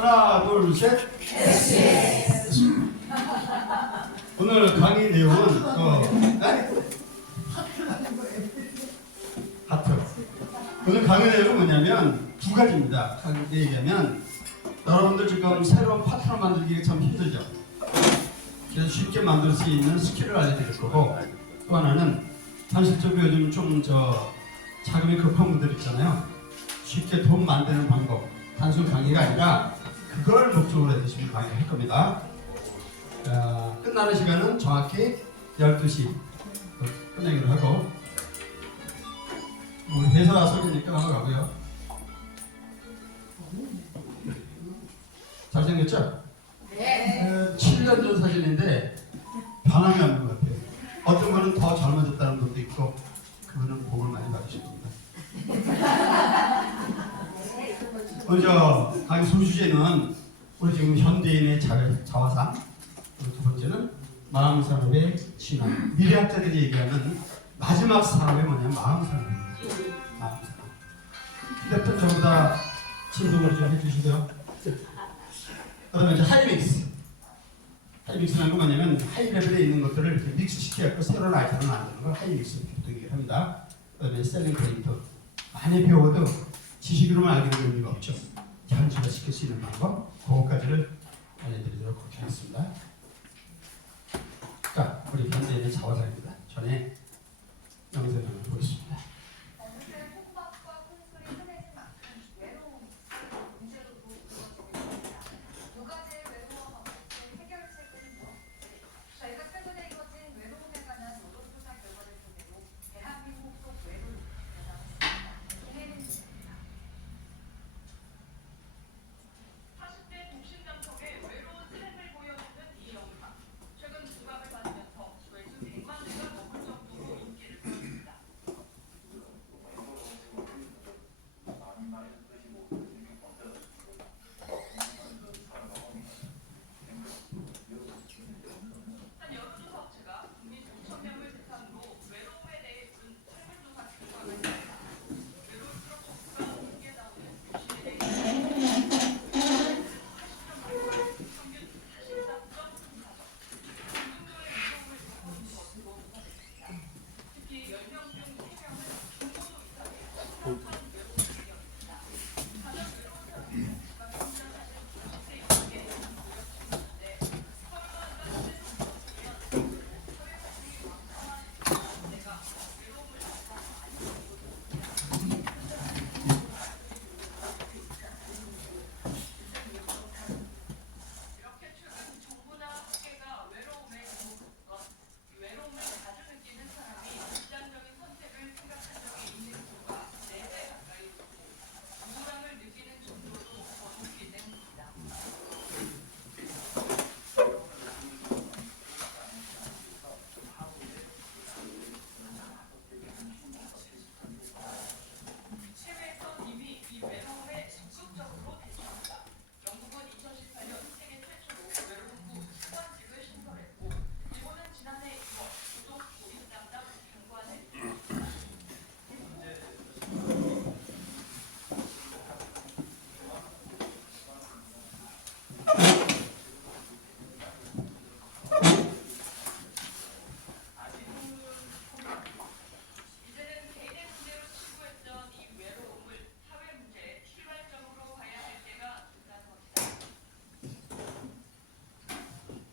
하나, 둘, 셋. 오늘 강의 내용은 하트. 오늘 강의 내용은 뭐냐면 두 가지입니다. 강의 얘기하면 여러분들 지금 새로운 파트너 만들기가 참 힘들죠. 그래서 쉽게 만들 수 있는 스킬을 알려드릴 거고, 또 하나는 현실적으로 요즘 좀 자금이 급한 분들 있잖아요. 쉽게 돈 만드는 방법, 단순 강의가 아니라 그걸 목적으로 해서 지금 강의를 할 겁니다. 끝나는 시간은 정확히 12시 끝내기로 하고, 우리 회사 소개니까 넘어가고요. 잘생겼죠? 네. 7년 전 사진인데 변함이 없는 것 같아요. 어떤 분은 더 젊어졌다는 분도 있고, 그분은 복을 많이 받으실 겁니다. 먼저 강의 소주제는 우리 지금 현대인의 자화상, 그리고 두 번째는 마음 산업의 진화. 미래학자들이 얘기하는 마지막 산업이 뭐냐면 마음 산업입니다. 마음 산업. 휴대폰 전부 다 진동을 좀 해주시고요. 그다음에 이제 하이믹스. 하이믹스라는 건 뭐냐면 하이 레벨에 있는 것들을 이렇게 믹스 시켜갖고 새로운 아이템을 만드는 걸 하이믹스 얘기를 합니다. 그다음에 셀링 포인트. 많이 배워도 지식으로만 알게 되는 의미가 없죠. 현실화 시킬 수 있는 방법, 그것까지를 알려드리도록 하겠습니다. 자, 우리 현대인의 자화상입니다. 전에 영상을 보겠습니다.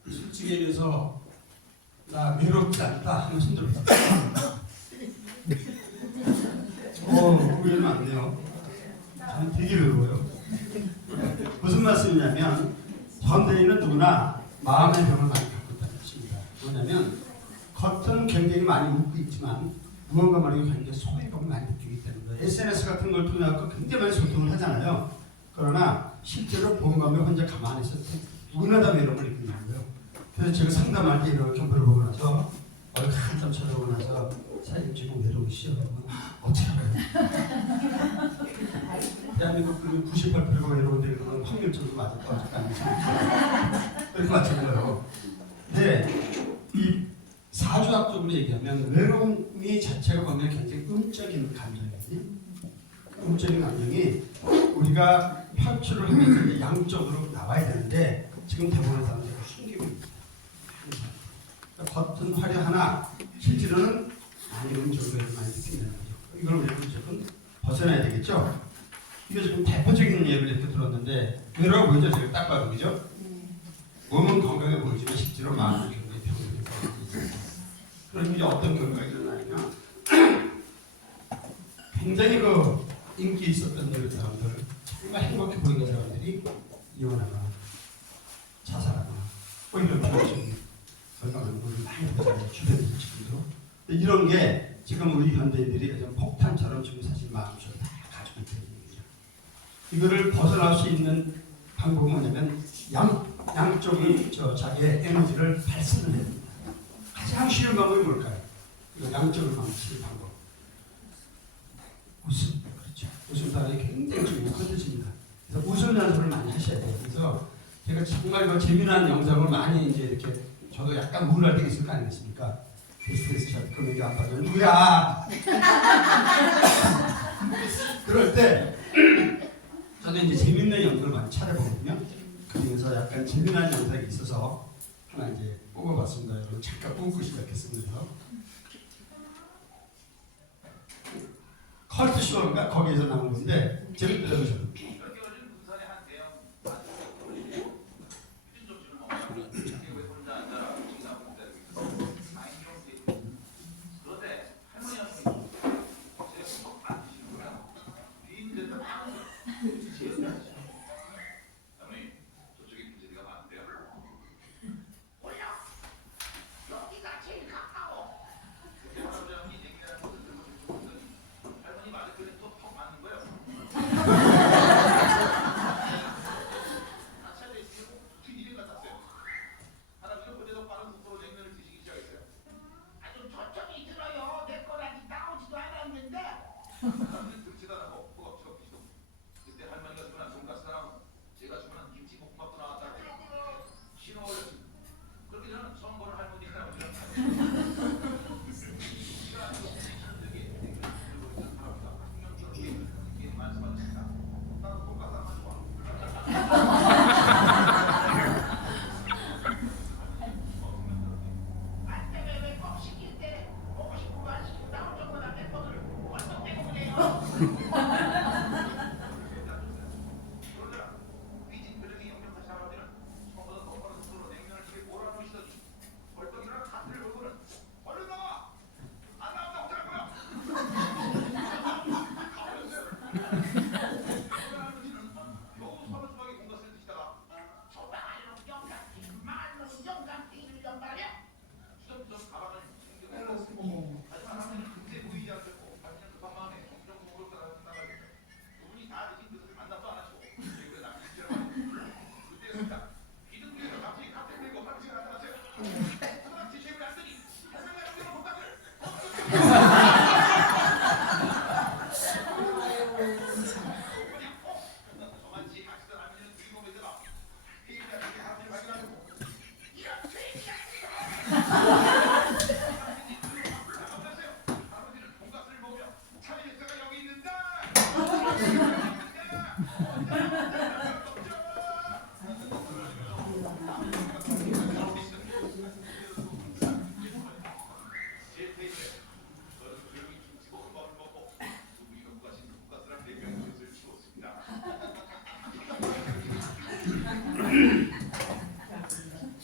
솔직히 얘기해서 나 외롭지 않다 하면 손 들어요. 의외는 안 돼요. 저는 되게 외로워요. 무슨 말씀이냐면 현대인은 누구나 마음의 병을 많이 갖고 있다는 뜻입니다. 뭐냐면 겉은 굉장히 많이 웃고 있지만 무언가 말이고 굉장히 소외감을 많이 느끼기 때문에 SNS 같은 걸 통해 굉장히 많이 소통을 하잖아요. 그러나 실제로 본감에 혼자 가만히 있어도 누구나 다 외로움을 느끼는 거예요. 그래서 제가 상담할 때 이렇게 물어보고 나서 얼굴 한참 쳐다보고 나서 사진 찍고 외로우시죠? 어떻게 알아요? 대한민국 98%가 외로운데 그건 확률적으로 맞을 것 같지 않습니까? 그렇게 맞춘 거예요. 근데 이 사주학적으로 얘기하면 외로움이 자체가 보면 굉장히 음적인 감정이거든요. 음적인 감정이 우리가 우리가 편출을 하면서 이제 양쪽으로 나와야 되는데 지금 대부분의 사람들이 숨기고 있습니다. 겉은 화려하나 실제로는 많이 음절을 많이 느끼는 거죠. 이걸 우리가 무조건 벗어나야 되겠죠. 이게 지금 대표적인 예를 이렇게 들었는데 외로워 보이죠? 제가 딱 봐도 그죠? 몸은 건강해 보이지만 실제로 마음은 굉장히 병들고 있습니다. 그럼 이제 어떤 결과가 일어나냐면 굉장히 그 인기 있었던 여러 사람들, 정말 행복해 보이는 사람들이 이혼하거나 자살하거나 뭐 이런 비극적인 결과를 많이 보잖아요. 주변에서 지금도. 이런 게 지금 우리 현대인들이 좀 폭탄처럼 지금 사실 마음속에 다 가지고 있는 얘기죠. 이거를 벗어날 수 있는 방법은 뭐냐면 양쪽이 자기의 에너지를 발산을 해야 됩니다. 가장 쉬운 방법이 뭘까요? 이거 양쪽을 망치는 방법. 웃음. 그렇죠. 웃음 단어가 굉장히 중요한 컨텐츠입니다. 그래서 웃음 연습을 많이 하셔야 돼요. 그래서 제가 정말 재미난 영상을 많이 이제 이렇게 저도 약간 우울할 때가 있을 거 아니겠습니까? 스트레스 받고 그 얘기 안 받으면 누구야? 그럴 때 저도 이제 재밌는 영상을 많이 찾아보거든요. 그 중에서 약간 재미난 영상이 있어서 하나 이제 뽑아봤습니다. 여러분 잠깐 뽑고 시작했습니다. 컬트 쇼인가 거기에서 나온 건데 재밌더라고요.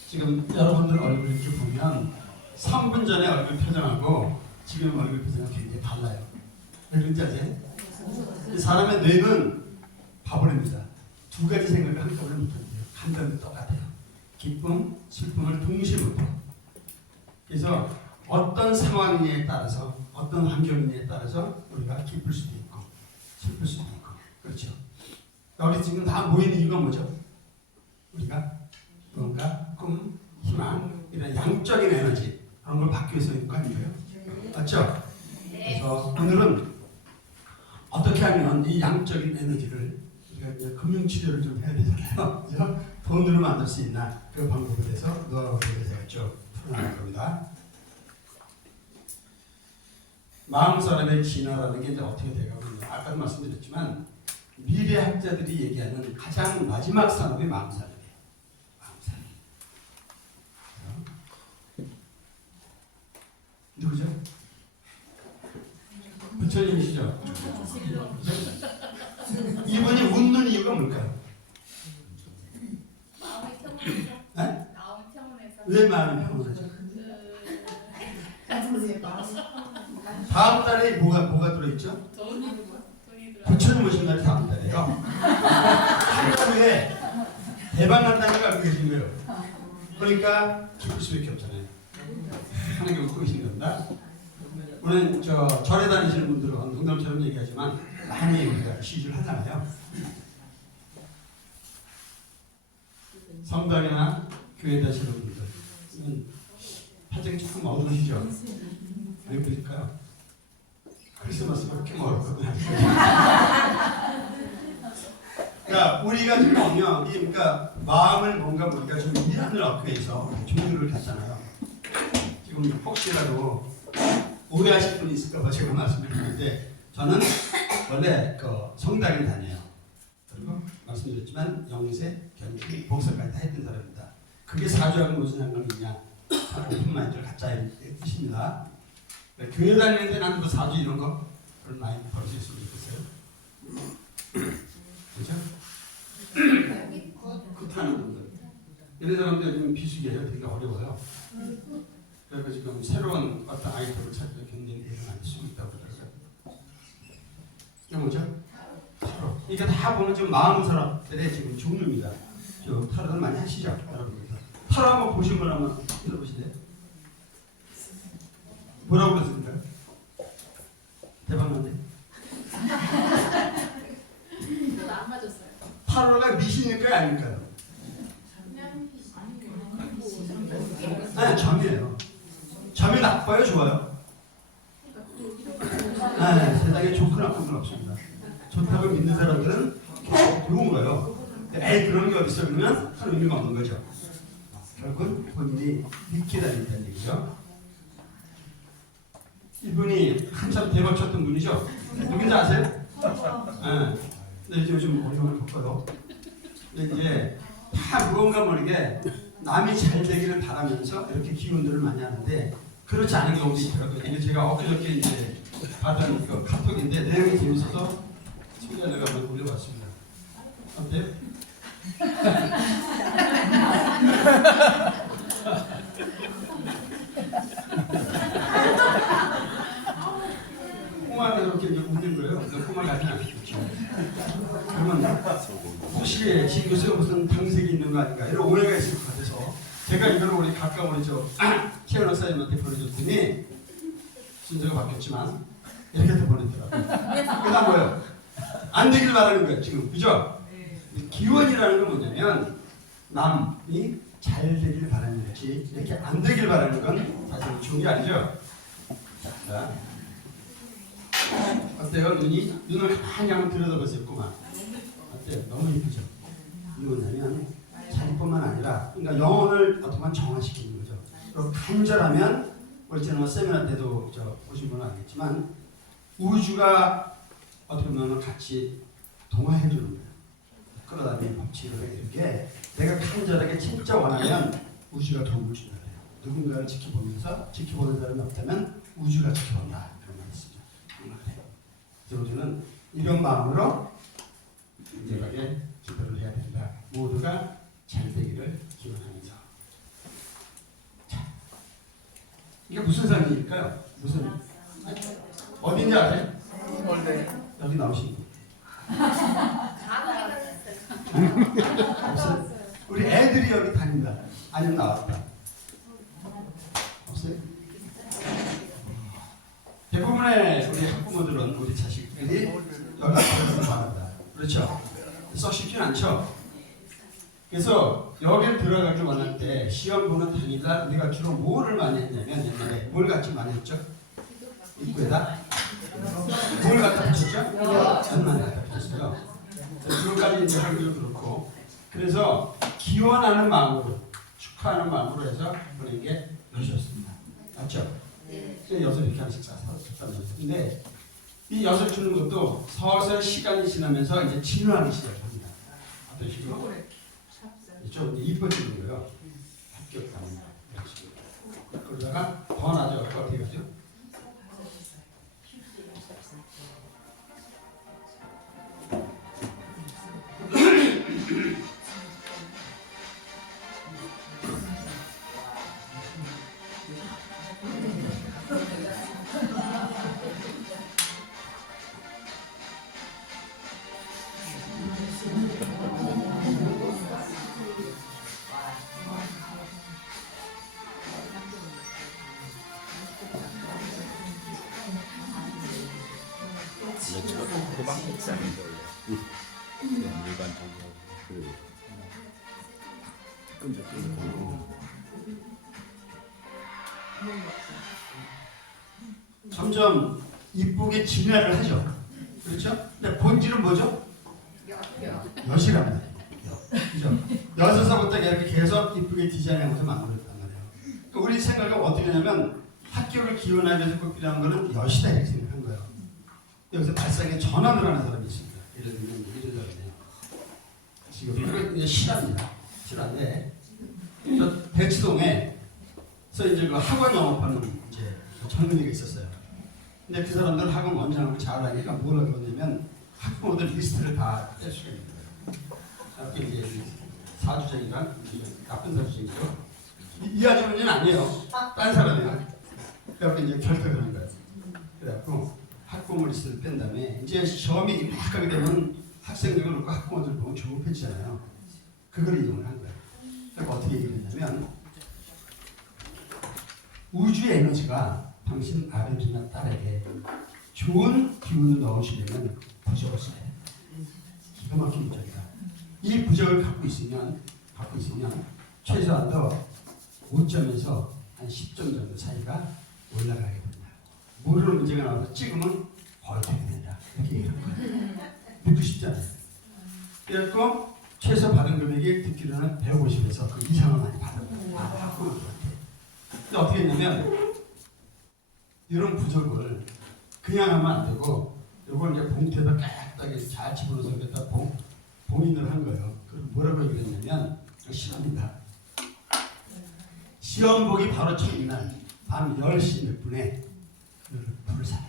지금 여러분들 얼굴 이렇게 보면 3분 전에 얼굴 표정하고 지금 얼굴 표정은 굉장히 달라요. 왜 그런지 아세요? 사람의 뇌는 바보랍니다. 두 가지 생각을 한꺼번에 못한대요. 감정도 똑같아요. 기쁨, 슬픔을 동시에 못해요. 그래서 어떤 상황에 따라서 어떤 환경에 따라서 우리가 기쁠 수도 있고 슬플 수도 있고 그렇죠. 우리 지금 다 모이는 이유가 뭐죠? 우리가 뭔가 꿈, 희망 이런 양적인 에너지 그런 걸 받기 위해서 있는 거 아니에요? 맞죠? 그래서 오늘은 어떻게 하면 이 양적인 에너지를 우리가 이제 금융치료를 좀 해야 되잖아요. 그래서 돈으로 만들 수 있나 그 방법에 대해서 노하우를 제가 쭉 풀어나갈 겁니다. 마음 사람의 진화라는 게 이제 어떻게 돼가고 아까도 말씀드렸지만 미래학자들이 얘기하는 가장 마지막 산업이 마음산업이에요. 마음산업. 누구죠? 부처님이시죠? 이분이 웃는 이유가 뭘까요? 마음이 평온해서. 네? 마음이 평온해서. 왜 마음이 평온하죠? 다음 달에 뭐가 들어있죠? 돈이 들어. 부처님 오신 날이 다음 달이에요. 한 달 후에 대박 난다는 걸 알고 계신 거예요. 그러니까 기쁠 수밖에 없잖아요. 하나님 웃고 계신 겁니다. 우리는 절에 다니시는 분들은 농담처럼 얘기하지만 많이 우리가 시주를 하잖아요. 성당이나 교회 다니시는 분들은 화장이 조금 어두우시죠? 왜 그럴까요? 크리스마스가 그렇게 멀었거든요. 그러니까 우리가 지금 보면 그러니까 마음을 뭔가 우리가 좀 미련을 얻기 위해서 종교를 갖잖아요. 지금 혹시라도 오해하실 분이 있을까봐 제가 말씀드리는데 저는 원래 성당에 다녀요. 그리고 말씀드렸지만 영세, 견주, 복사까지 다 했던 사람입니다. 그게 사주하고 무슨 상관이냐? 오픈마인드를 갖자의 뜻입니다. 교회 다니는데 나는 뭐 사주 이런 거 그런 많이 벌어졌으면 좋겠어요. 그렇죠? 굿하는 분들 이런 사람들 지금 비수기예요. 되게 어려워요. 그래서 지금 새로운 어떤 아이템을 찾기가 굉장히 애를 많이 쓰고 있다고 그러더라고요. 이게 뭐죠? 타로. 이게 다 보면 지금 마음 사람들의 지금 종류입니다. 저 타로를 많이 하시죠, 여러분들. 타로 한번 보신 분 한번 들어보실래요? 뭐라고 그랬습니까? 대박난데. 저도 안 맞았어요. 타로가 미신일까요, 아닐까요? 네, 점이에요. 점이 나빠요, 좋아요? 네, 세상에 좋고 나쁜 건 없습니다. 좋다고 믿는 사람들은 좋은 거예요. 에이, 그런 게 어딨어? 그러면 큰 의미가 없는 거죠. 결국은 본인이 믿게 다닌다는 얘기죠. 이분이 한참 대박 쳤던 분이죠. 누군지 아세요? 네. 근데 이제 요즘 어려움을 겪어요. 근데 이제 다 무언가 모르게 남이 잘 되기를 바라면서 이렇게 기운들을 많이 하는데 그렇지 않은 경우도 있더라고요. 이게 제가 엊그저께 이제 받은 그 카톡인데 내용이 재밌어서 소개하려고 한번 올려봤습니다. 어때요? 꼬마가 이렇게 이제 웃는 거예요. 그래서 꼬마가 아니야. 그러면 혹시 지구에 무슨 당색이 있는 거 아닌가 이런 오해가 있을 것 같아서 제가 이거를 우리 가까운 우리 최원 박사님한테 보내줬더니 순서가 바뀌었지만 이렇게 또 보내더라고요. 그다음 뭐예요? 안 되길 바라는 거예요. 지금 그죠? 기원이라는 건 뭐냐면 남이 잘 되길 바라는 거지 이렇게 안 되길 바라는 건 사실 좋은 게 아니죠. 자, 어때요? 눈을 가만히 한번 들여다보세요. 꼬마 어때요? 너무 예쁘죠? 이거냐면 자기뿐만 아니라 그러니까 영혼을 어떻게 정화시키는 거죠. 그리고 간절하면 우리 지난 세미나 때도 보신 분은 알겠지만 우주가 어떻게 보면 같이 동화해 주는 거예요. 끌어다니는 법칙을 이렇게 내가 간절하게 진짜 원하면 우주가 도움을 준다. 누군가를 지켜보는 사람이 없다면 우주가 지켜본다. 그런 말이 있습니다. 그래서 우리는 이런 마음으로 간절하게 기도를 해야 된다. 모두가 잘 되기를 기원하면서. 자, 이게 무슨 상징일까요? 무슨 어딘지 아세요? 여기 나오신 분. 없어요? 우리 애들이 여기 다닌다. 아니면 나왔다. 없어요? 대부분의 우리 학부모들은 우리 자식들이 여기 들어가서 말한다. 그렇죠? 썩 쉽진 않죠? 그래서 여기를 들어가기 원할 때 시험 보는 당일날 우리가 주로 뭐를 많이 했냐면 옛날에 뭘 같이 많이 했죠? 입구에다 뭘 갖다 붙였죠? 전만 갖다 붙였어요. 지금까지 이제 하기도 그렇고 그래서 기원하는 마음으로 축하하는 마음으로 해서 보낸 게 여셨습니다. 맞죠? 네. 여섯 이렇게 하나씩 샀다면서. 근데 이 엿을 주는 것도 서서히 시간이 지나면서 이제 진화하기 시작합니다. 어떤 식으로? 좀 이뻐지는 거예요. 합격합니다. 이런 식으로. 그러다가 더 나아져서 어떻게 하죠? 호박국수 아닌 걸로. 일반적으로 끈적끈적. 점점 이쁘게 진화를 하죠. 그렇죠? 근데 본질은 뭐죠? 엿이란 말이에요. 그죠? 엿에서부터 이렇게 계속 이쁘게 디자인하면서 만들었단 말이에요. 그러니까 우리 생각은 어떻게 하냐면 학교를 기원하기 위해서 꼭 필요한 거는 엿이다 이렇게 생각한 거예요. 여기서 발상에 전환을 하는 사람이 있습니다. 예를 들면 이런 사람이에요. 지금 이거 이제 실화입니다. 실화인데 저 대치동에서 이제 그 학원 영업하는 이제 젊은이가 있었어요. 근데 그 사람들 학원 원장을 잘 하니까 뭘 하냐면 학부모들 리스트를 다 뗄 수가 있는 거예요. 그게 이제 사주쟁이란 나쁜 사주쟁이죠. 이 아주머니는 아니에요. 딴 사람이에요. 그래갖고 이제 결탁을 하는 거예요. 그래갖고 학부모 리스트를 뺀 다음에 이제 시험이 임박하게 되면 학생들을 놓고 학부모들 보면 조급해지잖아요. 그걸 이용을 한 거예요. 그러니까 어떻게 얘기를 했냐면 우주의 에너지가 당신 아들이나 딸에게 좋은 기운을 넣으시려면 부적을 써야 돼. 기가 막힌 부적이다. 이 부적을 갖고 있으면 최소한도 5점에서 한 10점 정도 차이가 올라가게 된다. 모르는 문제가 나와서 찍으면 거의 되게 된다. 이렇게 얘기한 거예요. 믿고 싶지 않아요. 그래서 최소 받은 금액이 듣기로는 150에서 그 이상을 많이 받았다. 학부모들한테. 근데 어떻게 했냐면 이런 부적을 그냥 하면 안 되고 이걸 이제 봉투에다 깨끗하게 잘 집어넣어서 여기다 봉인을 한 거예요. 그럼 뭐라고 얘기했냐면 시험입니다. 시험 보기 바로 첫날 밤 10시 몇 분에 불을 사라.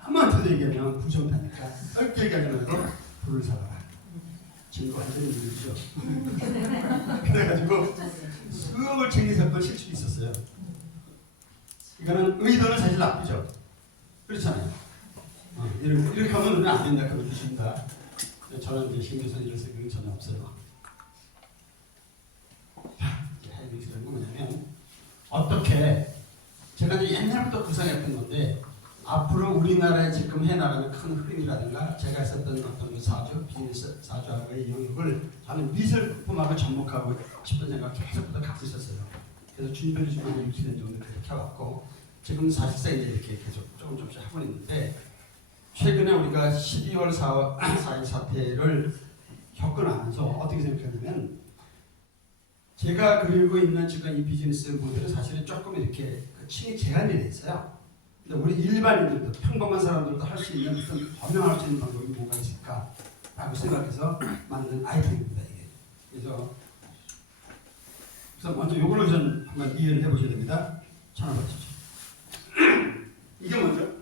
한번 더 얘기하면 부정타니까 짧게 얘기하지 말고 불을 사라. 증거 완전히 누르죠. 그래가지고 수억을 챙기셨던 실수가 있었어요. 이거는 의도는 사실 나쁘죠. 그렇잖아요. 이렇게 하면 안 된다. 그런 뜻입니다. 저는 이제 신교선 이런 생각이 전혀 없어요. 자, 이제 할 얘기가 뭐냐면 어떻게 제가 이제 옛날부터 구상했던 건데 앞으로 우리나라에 지금 해나가는 큰 흐름이라든가 제가 했었던 어떤 그 사주, 비즈니스 사주학의 영역을 저는 미술품학을 접목하고 싶은 생각 계속부터 갖고 있었어요. 그래서 준비를 주고 6년 정도 그렇게 해왔고 지금 사실상 이제 이렇게 계속 조금씩 하고 있는데 최근에 우리가 12월 4일 사태를 겪고 나면서 어떻게 생각하냐면 제가 그리고 있는 지금 이 비즈니스 모델은 사실은 조금 이렇게 층이 제한이 돼 있어요. 근데 우리 일반인들도 평범한 사람들도 할 수 있는 무슨 변형할 수 있는 방법이 뭐가 있을까라고 생각해서 만든 아이템입니다. 이게. 그래서 먼저 이걸로 좀 한번 이해를 해보셔야 됩니다. 찾아보시죠. 이게 뭐죠?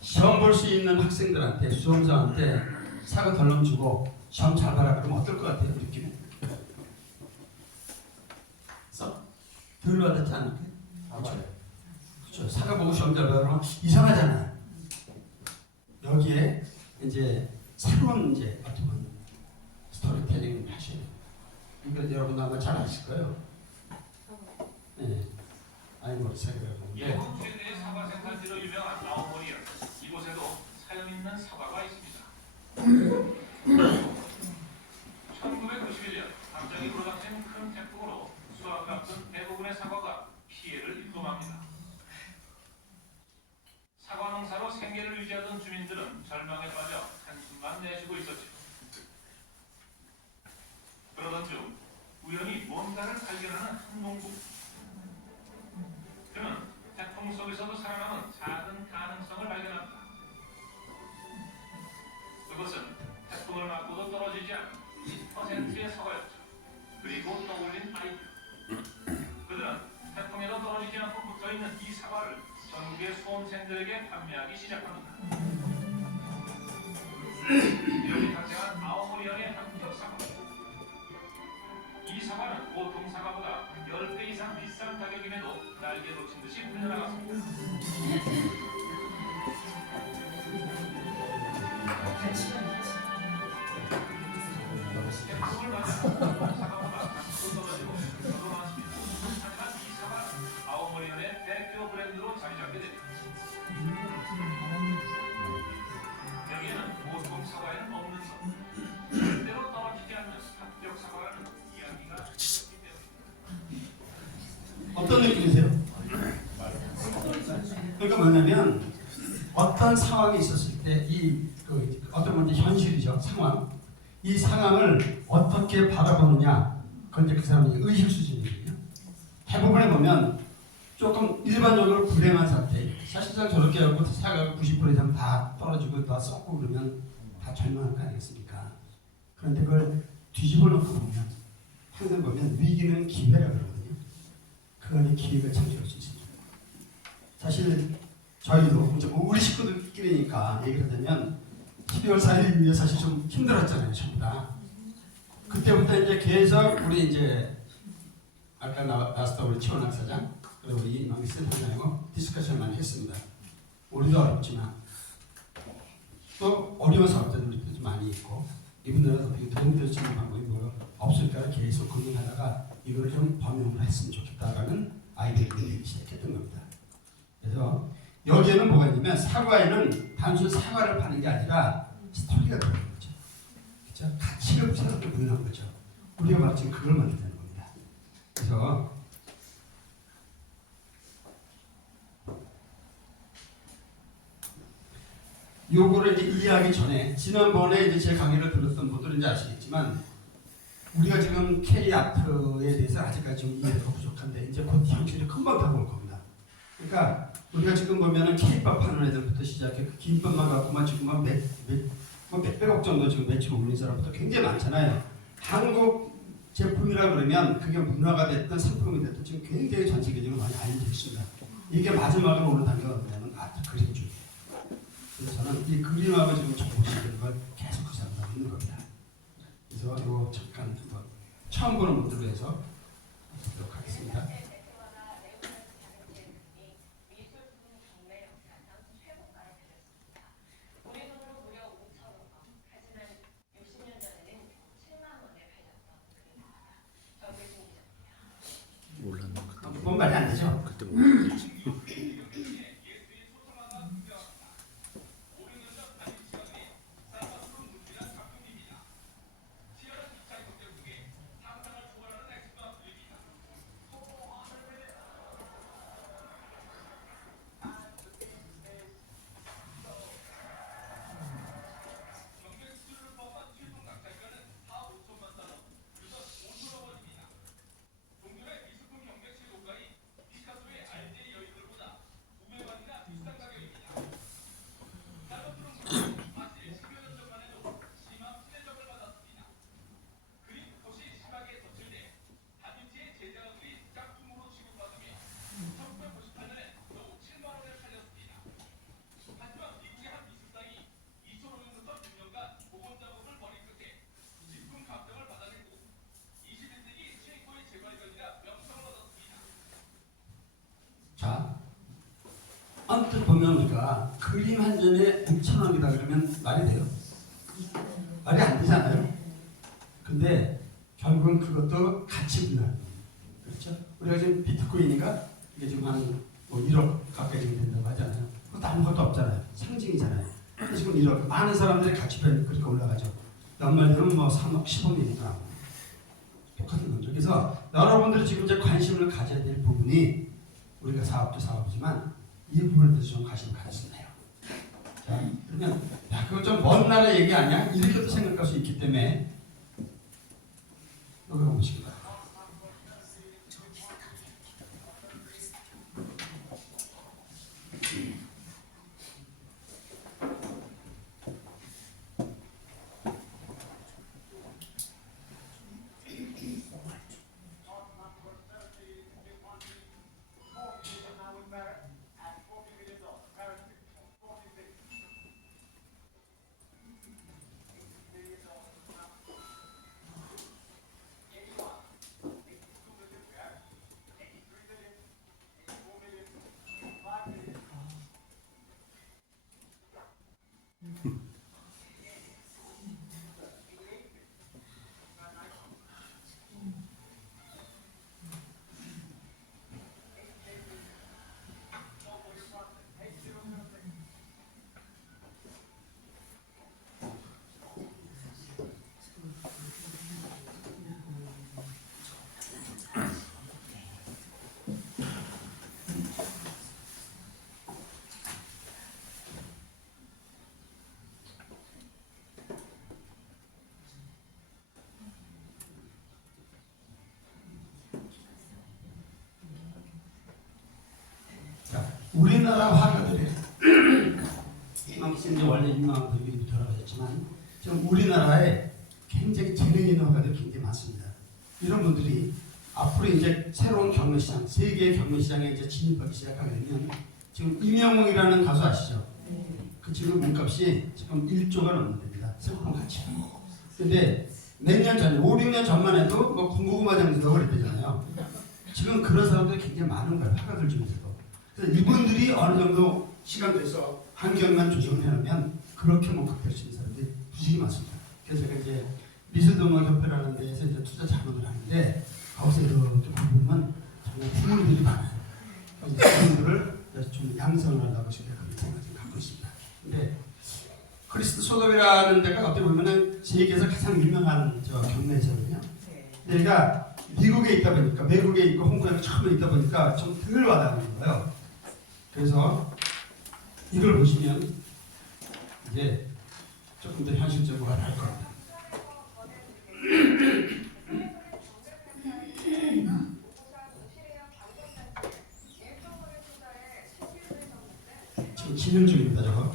시험 볼 수 있는 학생들한테 수험생한테 사과 덜렁 주고 시험 잘 봐라 그러면 어떨 것 같아요? 느낌은? 그래서 덜 와닿지 않을까요? 그렇죠. 사과 보고 시험 잘 봐라 그러면 이상하잖아요. 여기에 이제 새로운 이제 어떤 스토리텔링을 하셔야 돼요. 이거 여러분도 아마 잘 아실 거예요. 네. 아이고 사과라고 하는데 일본 최대의 사과 생산지로 유명한 아오모리현 이곳에도 사연 있는 사과가 있습니다. 1991년 갑자기 불어닥친 큰 태풍으로 수확 같은 대부분의 사과가 피해를 입고맙니다. 사과 농사로 생계를 유지하던 주민들은 절망에 빠져 한숨만 내쉬고 있었죠. 그러던 중 우연히 뭔가를 발견하는 한 농부. 그는 태풍 속에서도 살아남은 작은 10%의 사과였죠. 그리고 떠올린 아이디어. 그들은 태풍에도 떨어지지 않고 붙어있는 이 사과를 전국의 수험생들에게 판매하기 시작합니다. 이렇게 탄생한 아오모리현의 합격 사과. 이 사과는 보통 사과보다 10배 이상 비싼 가격임에도 날개 돋친 듯이 풀려나갔습니다. 태풍을 맞아 사과보다 작고 떨어지고 더 많습니다. 하지만 이 사과는 아오모리현의 대표 브랜드로 자리 잡게 됩니다. 여기에는 보통 사과에는 없는 것, 절대로 떨어지지 않는 합격 사과라는 이야기가 있기 때문입니다. 어떤 느낌이세요? 그러니까 뭐냐면 어떤 상황이 있었을 때 어떤 문제 현실이죠. 상황. 이 상황을 어떻게 바라보느냐. 그건 이제 그 사람의 의식 수준이거든요. 대부분에 보면 조금 일반적으로 불행한 상태. 사실상 저렇게 하고 사과가 90% 이상 다 떨어지고 다 썩고 그러면 다 절망할 거 아니겠습니까? 그런데 그걸 뒤집어 놓고 보면 항상 보면 위기는 기회라 그러거든요. 그 안에 기회가 창출할 수 있습니다. 사실 저희도 이제 우리 식구들끼리니까 얘기를 하자면 12월 4일 이후에 사실 좀 힘들었잖아요, 전부 다. 그때부터 이제 계속 우리 이제 아까 나왔던 우리 치원학 사장 그리고 우리 이망희 센터장하고 디스커션 많이 했습니다. 우리도 어렵지만 또 어려운 사업자들도 좀 많이 있고 이분들은 어떻게 도움될 수 있는 방법이 뭐 없을까 계속 고민하다가 이걸 좀 범용을 했으면 좋겠다라는 아이디어를 내기 시작했던 겁니다. 그래서 여기에는 뭐가 있냐면 사과에는 단순 사과를 파는 게 아니라 스토리가 들어있는 거죠. 그렇죠? 가치를 사람들 부여한 거죠. 우리가 바로 지금 그걸 만들자는 겁니다. 그래서 요거를 이제 이해하기 전에 지난번에 이제 제 강의를 들었던 분들은 이제 아시겠지만 우리가 지금 K-아트에 대해서 아직까지 좀 이해가 부족한데 이제 곧 현실이 금방 다가올 겁니다. 그러니까 우리가 지금 보면은 K-팝 하는 애들부터 시작해 그 김밥만 갖고만 지금 몇백억 정도 지금 매출 올린 사람부터 굉장히 많잖아요. 한국 제품이라 그러면 그게 문화가 됐든 상품이 됐든 지금 굉장히 전 세계적으로 많이 알려져 있습니다. 이게 마지막으로 오는 단계가 뭐냐면 아트 그림주. 그래서 저는 이 그림하고 지금 접목시키는 걸 계속 그 사람들하고 있는 겁니다. 그래서 이거 잠깐 처음 보는 분들로 해서 보도록 하겠습니다. 몰랐는 것 같아. 그건 말이 안 되죠? 그때 몰랐지. 자, 언뜻 보면 우리가 그림 한 점에 6,000원이다 그러면 말이 돼요? 말이 안 되잖아요? 근데 결국은 그것도 가치 분할. 그렇죠? 우리가 지금 비트코인이가 이게 지금 한 뭐 1억 가까이 된다고 하잖아요. 그것도 아무것도 없잖아요. 상징이잖아요. 지금 1억 많은 사람들의 가치표현이 그렇게 올라가죠. 연말 되면 뭐 3억, 10억이니까 똑같은 거죠. 그래서 여러분들이 지금 이제 관심을 가져야 될 부분이 우리가 사업도 사업이지만 이 부분에 대해서 좀 관심을 가졌으면 해요. 자, 그러면 야 그거 좀 먼 나라 얘기 아니야? 이렇게도 생각할 수 있기 때문에 여기 보시기 바랍니다. 우리나라 화가들이 이만큼 이제 원래 유명한 분들이 돌아가셨지만 지금 우리나라에 굉장히 재능 있는 화가들이 굉장히 많습니다. 이런 분들이 앞으로 이제 새로운 경매시장, 세계 경매시장에 이제 진입하기 시작하게 되면 지금 이명웅이라는 가수 아시죠? 그 지금 몸값이 지금 1조가 넘는답니다. 슬픈 가치. 근데 몇 년 전에 5, 6년 전만 해도 뭐 군고구마 장수라고 그랬잖아요. 지금 그런 사람들이 굉장히 많은 거예요. 화가들 중에서도. 그래서 이분들이 어느 정도 시간 돼서 환경만 조정을 해놓으면 그렇게 목격될 수 있는 사람들이 부지기 많습니다. 그래서 제가 이제 미술동호협회라는 데에서 이제 투자 자문을 하는데 거기서 이렇게 보면 정말 부모님들이 많아요. 그분들을 좀 양성을 하려고 지금 그런 생각을 갖고 있습니다. 근데 크리스트 소돔이라는 데가 어떻게 보면은 세계에서 가장 유명한 저 경매잖아요. 얘가 미국에 있다 보니까 외국에 있고 홍콩에 처음에 있다 보니까 좀 덜 와닿는 거예요. 그래서 이걸 보시면 이제 조금 더 현실적으로 할 겁니다. 지금 진행 중입니다, 저거.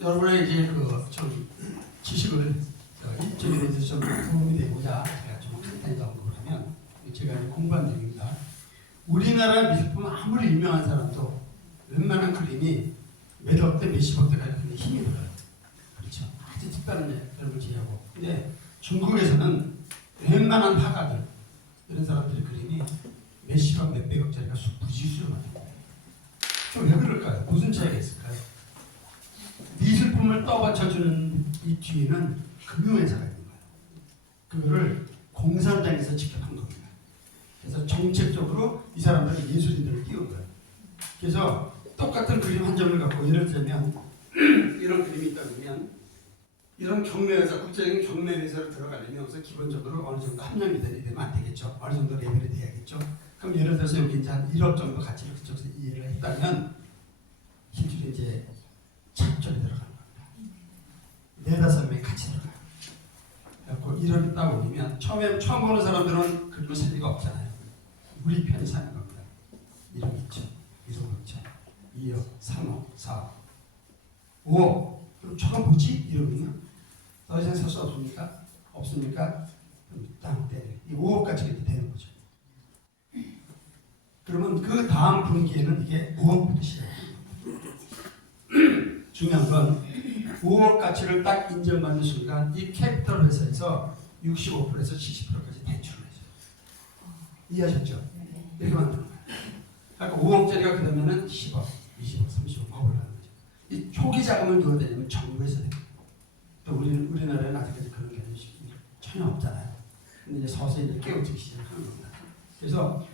여러분의 이제 좀 지식을 이쪽에 대해서 좀 도움이 되고자 제가 좀 간단히 언급을 하면 제가 이제 공부한 내용입니다. 우리나라 미술품 아무리 유명한 사람도 웬만한 그림이 몇억 대 몇십억 대까지 그림이 힘이 들어요. 그렇죠. 아주 특별한 그림을 제외하고. 근데 중국에서는 웬만한 화가들 이런 사람들의 그림이 몇십억 몇백억짜리가 부지수로 만듭니다. 왜 그럴까요? 무슨 차이가 있을까요? 미술품을 떠받쳐주는 이 뒤에는 금융회사가 있는 거예요. 그거를 공산당에서 직접 한 겁니다. 그래서 정책적으로 이 사람들이 예술인들을 띄운 거예요. 그래서 똑같은 그림 한 점을 갖고 예를 들면 이런 그림이 있다 그러면 이런 경매회사, 국제적인 경매회사로 들어가려면 우선 기본적으로 어느 정도 함량이 되면 안 되겠죠. 어느 정도 레벨이 돼야겠죠. 그럼 예를 들어서 여기 이제 한 1억 정도 가치를 그쪽에서 이해를 했다면 실제로 이제 착전에 들어가는 겁니다. 4-5명이 같이 들어가요. 그래서 이러다 보면 처음 보는 사람들은 그림을 살 리가 없잖아요. 우리 편이 사는 겁니다. 1억 2천, 1억 5천, 2억, 3억, 4억, 5억. 그럼 저거 뭐지? 이러면 더 이상 살 수 없습니까? 없습니까? 그럼 땅 때려. 이 5억까지 이렇게 되는 거죠. 그러면 그 다음 분기에는 이게 5억부터 시작해요. 중요한 건 5억 가치를 딱 인정받는 순간 이 캐피털 회사에서 65%에서 70%까지 대출을 해줘요. 이해하셨죠? 이렇게 만드는 거예요. 그러니까 5억짜리가 그러면은 10억, 20억, 30억 막 올라가는 거죠. 이 초기 자금을 누가 되냐면 정부에서 됩니다. 또 우리나라에는 아직까지 그런 게 전혀 없잖아요. 근데 이제 서서히 이제 깨우치기 시작하는 겁니다. 그래서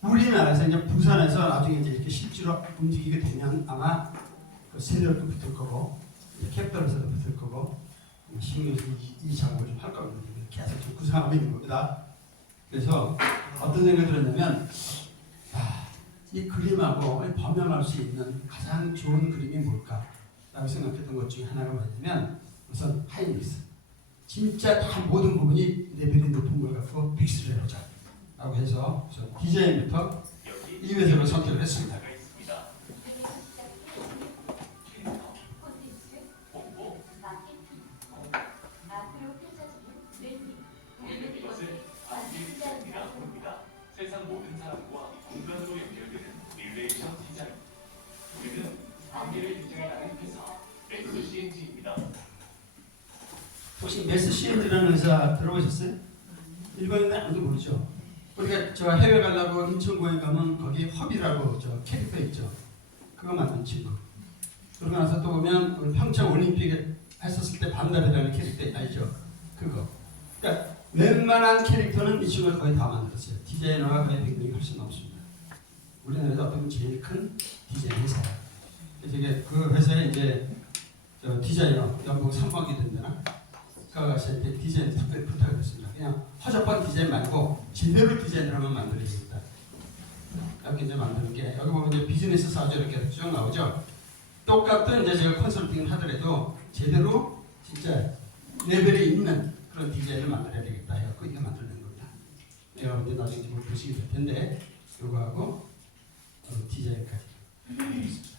우리나라에서 이제 부산에서 나중에 이제 이렇게 실제로 움직이게 되면 아마 그 세력도 붙을 거고 캐피털에서도 붙을 거고 신경에서 이 작업을 좀 할 겁니다. 계속 좀 구상하고 있는 겁니다. 그래서 어떤 생각이 들었냐면 이 그림하고 범용할 수 있는 가장 좋은 그림이 뭘까? 라고 생각했던 것 중에 하나가 뭐냐면 우선 하이닉스. 진짜 다 모든 부분이 레벨이 높은 걸 갖고 픽스를 해보자 라고 해서 디자인부터 이 회사를 선택을 했습니다. 세상 모든 사람과 공간으로 연결되는 릴레이션 디자인. 우리는 관계를 디자인하는 회사 맥스 CNG입니다. 혹시 메스 CNG라는 회사 들어보셨어요? 일반인은 아무도 모르죠. 우리가 저 해외 가려고 인천공항에 가면 거기 허비라고 저 캐릭터 있죠. 그거 만든 친구. 그러고 나서 또 보면 우리 평창 올림픽에 했었을 때 반달이라는 캐릭터 알죠? 그거. 그러니까 웬만한 캐릭터는 이 친구가 거의 다 만들었어요. 디자이너가 거의 100명이 훨씬 넘습니다. 우리나라에서 어떤 제일 큰 디자인 회사예요. 그래서 이게 그 회사에 이제 저 디자이너 연봉 3억이 된다나 그거 가실 때 디자인 부탁을 했습니다. 그냥 허접한 디자인 말고 제대로 디자인을 하면 만들어야겠다. 이렇게 이제 만드는 게 여기 보면 이제 비즈니스 사주 이렇게 쭉 나오죠. 똑같은 이제 제가 컨설팅을 하더라도 제대로 진짜 레벨이 있는 그런 디자인을 만들어야 되겠다 해갖고 이게 만들어낸 겁니다. 여러분들 나중에 좀 보시게 될 텐데 요거하고 디자인까지 있습니다.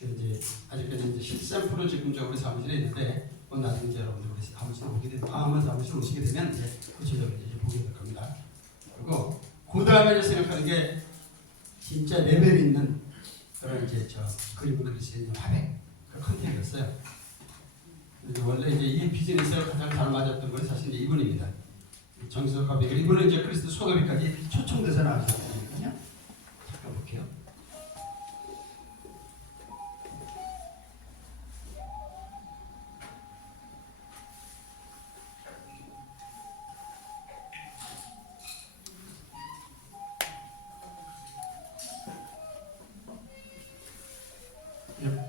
이제 아직까지 이제 실샘플은 지금 저 우리 사무실에 있는데 나중에 이제 여러분들 우리 사무실에 오게 되면 다음 사무실에 오시게 되면 이제 구체적으로 이제 보게 될 겁니다. 그리고 그 다음에 생각하는 게 진짜 레벨 있는 그런 이제 저 그림을 그릴 수 있는 화백 그 컨텐츠였어요. 원래 이제 이 비즈니스가 가장 잘 맞았던 건 사실 이제 이분입니다. 정기석 화백. 이분은 이제 크리스트 소도비까지 초청돼서 나왔거든요. 잠깐 볼게요.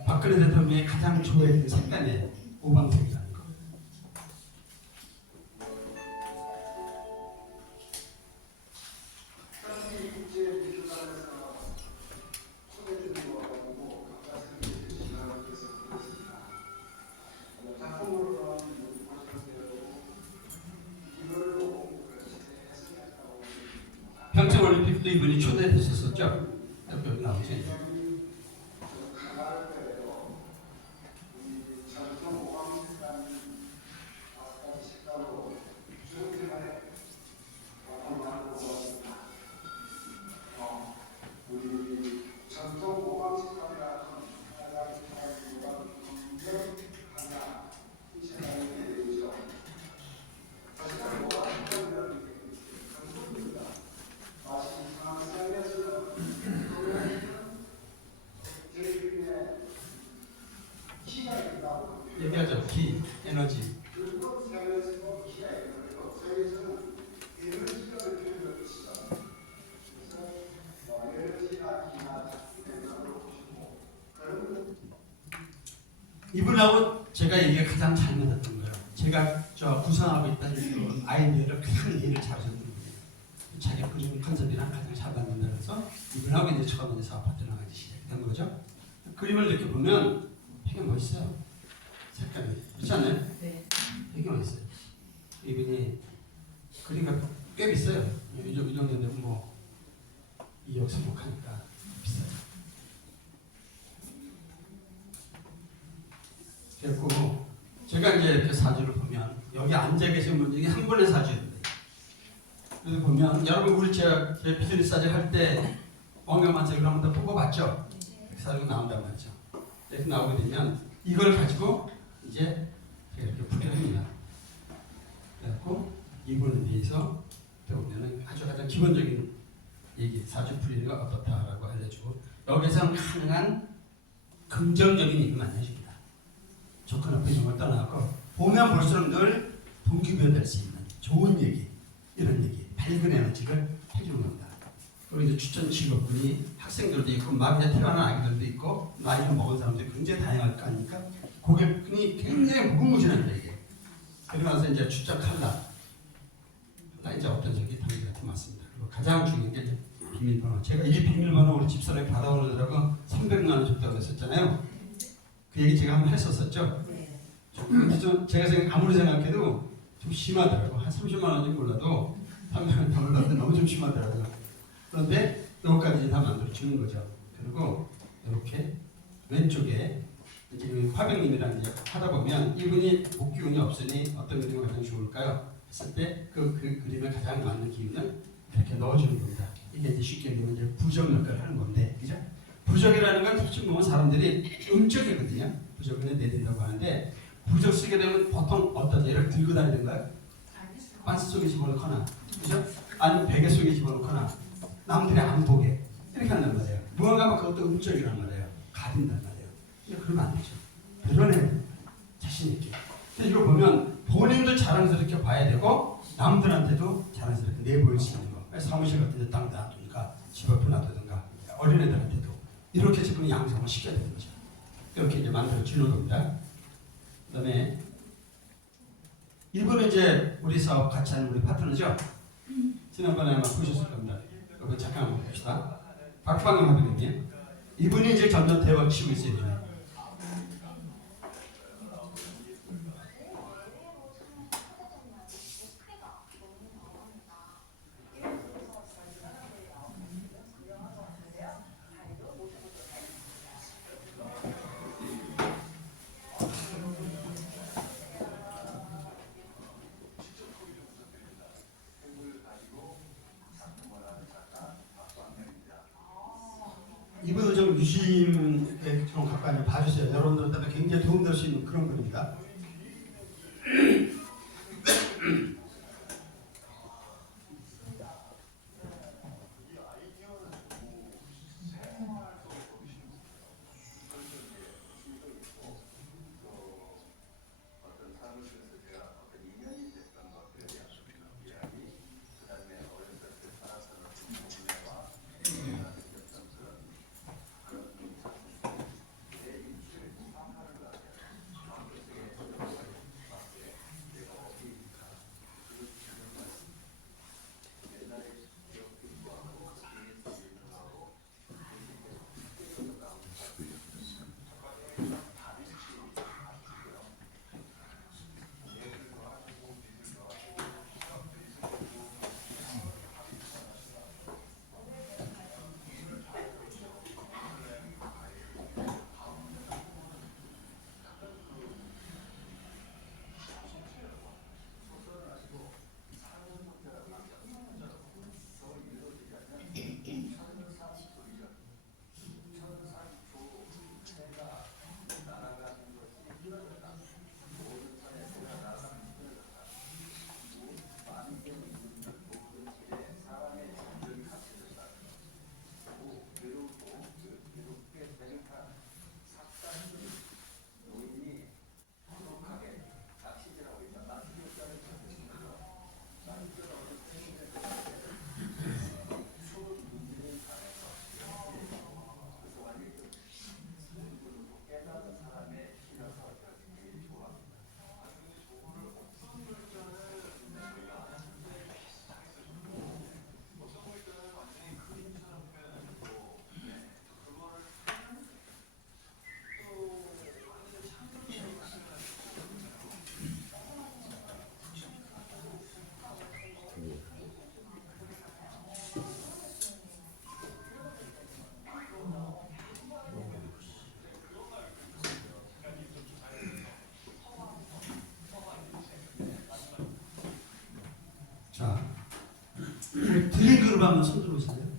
박근혜 대통령이 가장 좋아했던 색깔이 오방색이라는 거. 평창 올림픽도 이분이 초대됐었었죠. 여기 나오죠. 얘기하죠. 기, 에너지. 이분하고 제가 얘기가 가장 잘 맞았던 거예요. 제가 저 구상하고 있다는 그 아이디어를 가장 이해를 잘해주는 분이에요. 자기 그림 컨셉이랑 가장 잘 맞는다 그래서 이분하고 이제 처음 이제 사업 파트너가 시작된 거죠. 그림을 이렇게 보면 되게 멋있어요. 색깔이 그렇지 않나요? 네. 되게 멋있어요. 이분이 그림가 꽤 비싸요. 이 정도 되면 뭐 2억 3억 하니까 비싸요. 그래서 제가 이제 이렇게 사주를 보면 여기 앉아 계신 분 중에 한 분의 사주인데 그래서 보면 여러분 우리 제 비즈니스 사주 할 때 왕명만색을 한번 더 뽑아봤죠? 사주가 나온단 말이죠. 이렇게 나오게 되면 이걸 가지고 이제 이렇게 풀이합니다. 그래갖고 이분에 대해서 배우면은 아주 가장 기본적인 얘기 사주풀이가 어떻다라고 알려주고 여기서 가능한 긍정적인 얘기만 해줍니다. 조건 없이 이런 걸 떠나고 보면 볼수록 늘 동기부여될 수 있는 좋은 얘기 이런 얘기 밝은 에너지를 해주는 겁니다. 그리고 이제 추천 직업군이 학생들도 있고 막 이제 태어난 아기들도 있고 나이 좀 먹은 사람들이 굉장히 다양할 거 아닙니까? 고객분이 굉장히 무궁무진합니다 이게. 그러고 나서 이제 추적 칼라 이제 어떤 적이 당연히 같은 맞습니다. 그리고 가장 중요한 게 비밀번호. 제가 이 비밀번호 우리 집사람이 받아오느라고 300만 원 줬다고 했었잖아요. 그 얘기 제가 한번 했었었죠. 근데 좀 제가 아무리 생각해도 좀 심하더라고. 한 30만 원인지 몰라도 3만 원 더 올랐는데 너무 좀 심하더라고요. 그런데 여기까지 다 만들어 주는 거죠. 그리고 이렇게 왼쪽에 이제 화백님이랑 이제 하다 보면 이분이 목기운이 없으니 어떤 그림이 가장 좋을까요? 했을 때 그 그림에 가장 맞는 기운을 이렇게 넣어주는 겁니다. 이게 이제 쉽게 얘기하면 이제 부적 역할을 하는 건데, 그죠? 부적이라는 건 솔직히 보면 사람들이 음적이거든요. 부적을 내린다고 하는데 부적 쓰게 되면 보통 어떤 예를 들고 다니는가요? 반스 속에 집어넣거나, 그죠? 아니면 베개 속에 집어넣거나 남들이 안 보게 이렇게 한단 말이에요. 무언가 그것도 음적이란 말이에요. 가린단 말이에요. 근데 그러면 안 되죠. 드러내야 자신 있게. 근데 이거 보면 본인도 자랑스럽게 봐야 되고 남들한테도 자랑스럽게 내보일 수 있는 거. 사무실 같은 데 땅 놔두니까 집 앞에 놔두든가 어린애들한테도 이렇게 지금 양성을 시켜야 되는 거죠. 이렇게 이제 만들어 주는 겁니다. 그 다음에 이분은 이제 우리 사업 같이 하는 우리 파트너죠. 지난번에 아마 보셨을 겁니다. 여기 잠깐 한번 봅시다. 박방영 하비님. 이분이 이제 점점 대박 치고 있어요. 이분은 좀 유심에 좀 가까이 봐주세요. 여러분들 때문에 굉장히 도움될 수 있는 그런 분입니다. 자, 드림 그룹 한번 손 들어보세요.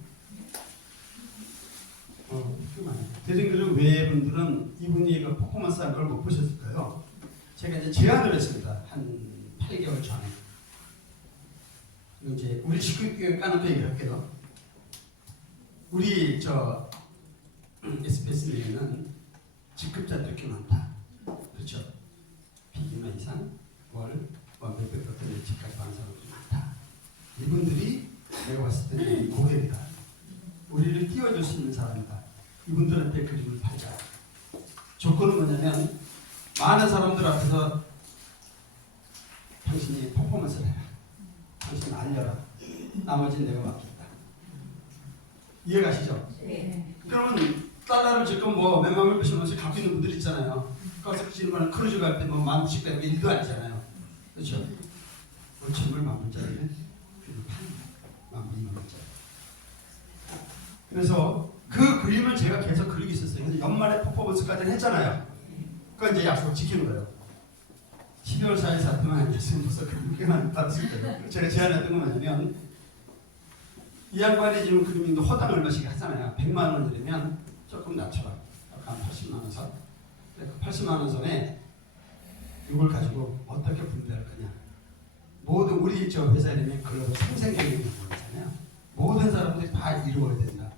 드림 그룹 외 분들은 이분이 그 퍼포먼스 한 걸 못 보셨을까요? 제가 이제 제안을 했습니다. 한 8개월 전에. 이제 우리 식구교회 까놓고 얘기할게요. 우리 SBS 내에는 직급자들이 꽤 많다. 그렇죠? 비기마 이상 몇백 같은 집까지 받는 사람들이 많다. 이분들이 내가 봤을 때 고객이다. 우리를 띄워줄 수 있는 사람이다. 이분들한테 그림을 팔자. 조건은 뭐냐면 많은 사람들 앞에서 당신이 퍼포먼스를 해라. 당신 알려라. 나머지는 내가 맡긴다. 이해가시죠? 네. 그러면 달러를 지금 뭐 몇만 원, 몇십만 원씩 갖고 있는 분들 있잖아요. 거기서 지금 크루즈 갈 때 뭐 10,000씩 빼고 1도 아니잖아요. 그렇죠? 5,000불 만 원짜리는 그래도 8만 2만 원짜리. 그래서 그 그림을 제가 계속 그리고 있었어요. 근데 연말에 퍼포먼스까지 했잖아요. 그러니까 이제 약속 지키는 거예요. 12월 4일 사태만 했으면 벌써 그렇게만 받았을 거예요. 제가 제안했던 건 뭐냐면 이 양반이 지금 그림인데 호당 얼마씩 하잖아요. 100만 원이라면 조금 낮춰라. 한 80만 원 선. 80만 원 선에 이걸 가지고 어떻게 분배할 거냐. 모두 우리 저 회사 이름이 글로벌 생생경영이라고 그러잖아요. 모든 사람들이 다 이루어야 된다.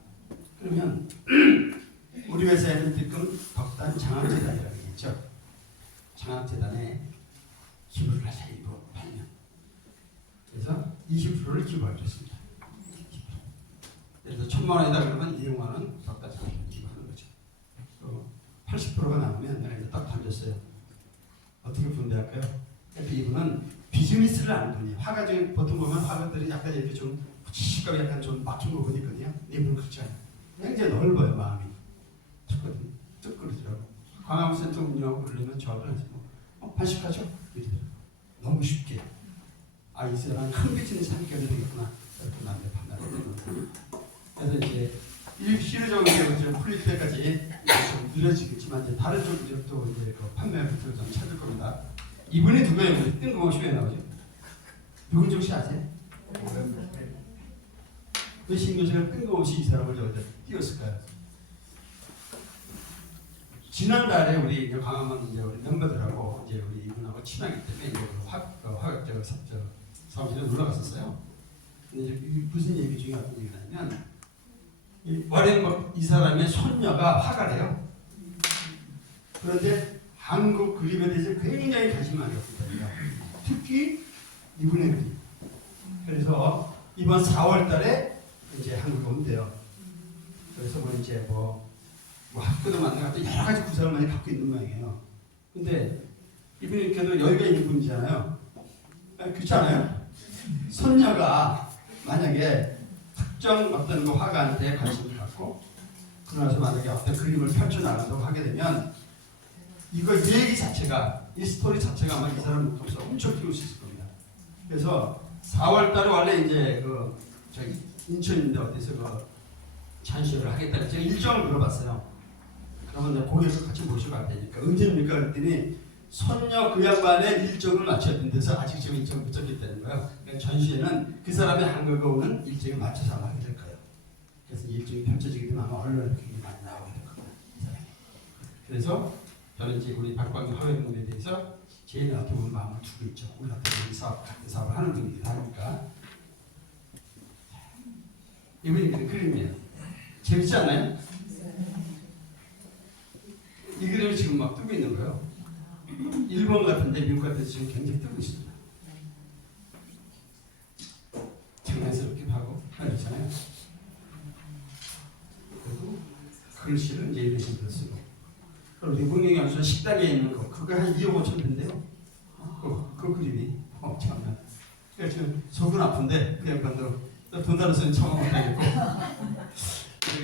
그러면 우리 회사에는 지금 덕단 장학재단이라고 있죠. 장학재단에 기부를 하자. 이거 8년. 그래서 20%를 기부하기로 했습니다. 그래서 1,000만 원이다 그러면 200만 원 덕단 장학재단에 기부하는 거죠. 80%가 남으면 내가 이제 딱 던졌어요. 어떻게 분배할까요? 그러니까 이분은 비즈니스를 아는 분이에요. 화가 중에 보통 보면 화가들이 약간 이렇게 좀 시각이 약간 좀 막힌 부분이 있거든요. 이분은 그렇지 않아요. 굉장히 넓어요 마음이. 좋거든. 쭉 그러더라고. 광화문센터 운영하고 그러려면 저를 하지 뭐 80하죠? 이러더라고. 너무 쉽게. 아, 이 사람은 큰 비즈니스 함께 해야 되겠구나. 이렇게 나한테 판단을 했거든요. 그래서 이제 이 시르적으로 좀 풀릴 때까지 좀 느려지겠지만 이제 다른 쪽으로 또 이제 그 판매 루트를 좀 찾을 겁니다. 이분이 누구예요? 뜬금없이 왜 나오죠? 누군지 혹시 아세요? 왜 신교수가 뜬금없이 이 사람을 저기다 띄웠을까요? 지난달에 우리 강화문 이제 우리 멤버들하고 이제 우리 이분하고 친하기 때문에 이제 화학적 사무실에 놀러 갔었어요. 근데 이제 무슨 얘기 중에 어떤 얘기가 나냐면 워렌 이 사람의 손녀가 화가래요. 그런데 한국 그림에 대해서 굉장히 관심이 많이 없거든요. 특히 이분의 그림. 그래서 이번 4월달에 이제 한국에 온대요. 그래서 뭐 이제 뭐 학교도 만나고 여러 가지 구상을 많이 갖고 있는 모양이에요. 근데 이분이 그래도 여유가 있는 분이잖아요. 그렇지 않아요? 손녀가 만약에 특정 어떤 그 화가한테 관심을 갖고 그러나서 만약에 어떤 그림을 펼쳐나간다고 하게 되면 이거 얘기 자체가 이 스토리 자체가 아마 이 사람 눈썹에 엄청 띄울 수 있을 겁니다. 그래서 4월달에 원래 이제 그 저기 인천인데 어디서 그 전시회를 하겠다. 제가 일정을 물어봤어요. 그러면 내가 고객을 같이 모시고 갈 테니까 언제입니까? 그랬더니 손녀 그 양반의 일정을 맞춰야 된대서 아직 지금 일정을 못 잡겠다는 거예요. 그러니까 전시회는 그 사람의 한국에 오는 일정에 맞춰서 아마 하게 될 거예요. 그래서 일정이 펼쳐지게 되면 아마 언론에 굉장히 많이 나오게 될 겁니다. 이 사람이. 그래서 저는 이제 우리 박광규 화백문에 대해서 제일 어떻게 보면 마음을 두고 있죠. 우리 같은 이 사업, 같은 사업을 하는 분이기도 하니까. 이분이 그림이에요. 재밌지 않나요? 이 그림을 지금 막 뜨고 있는 거예요. 일본 같은데 미국 같은데 지금 굉장히 뜨고 있습니다. 장난스럽게 하고 그렇잖아요. 그리고 글씨를 이제 이런 식으로 쓰고 그리고 미국령이 아니라 식당에 있는 거 그거 한 2억 5천 된대요. 그 그림이 참나. 그래서 지금 속은 아픈데 그냥 반대로 돈 달아서 처음 못하겠고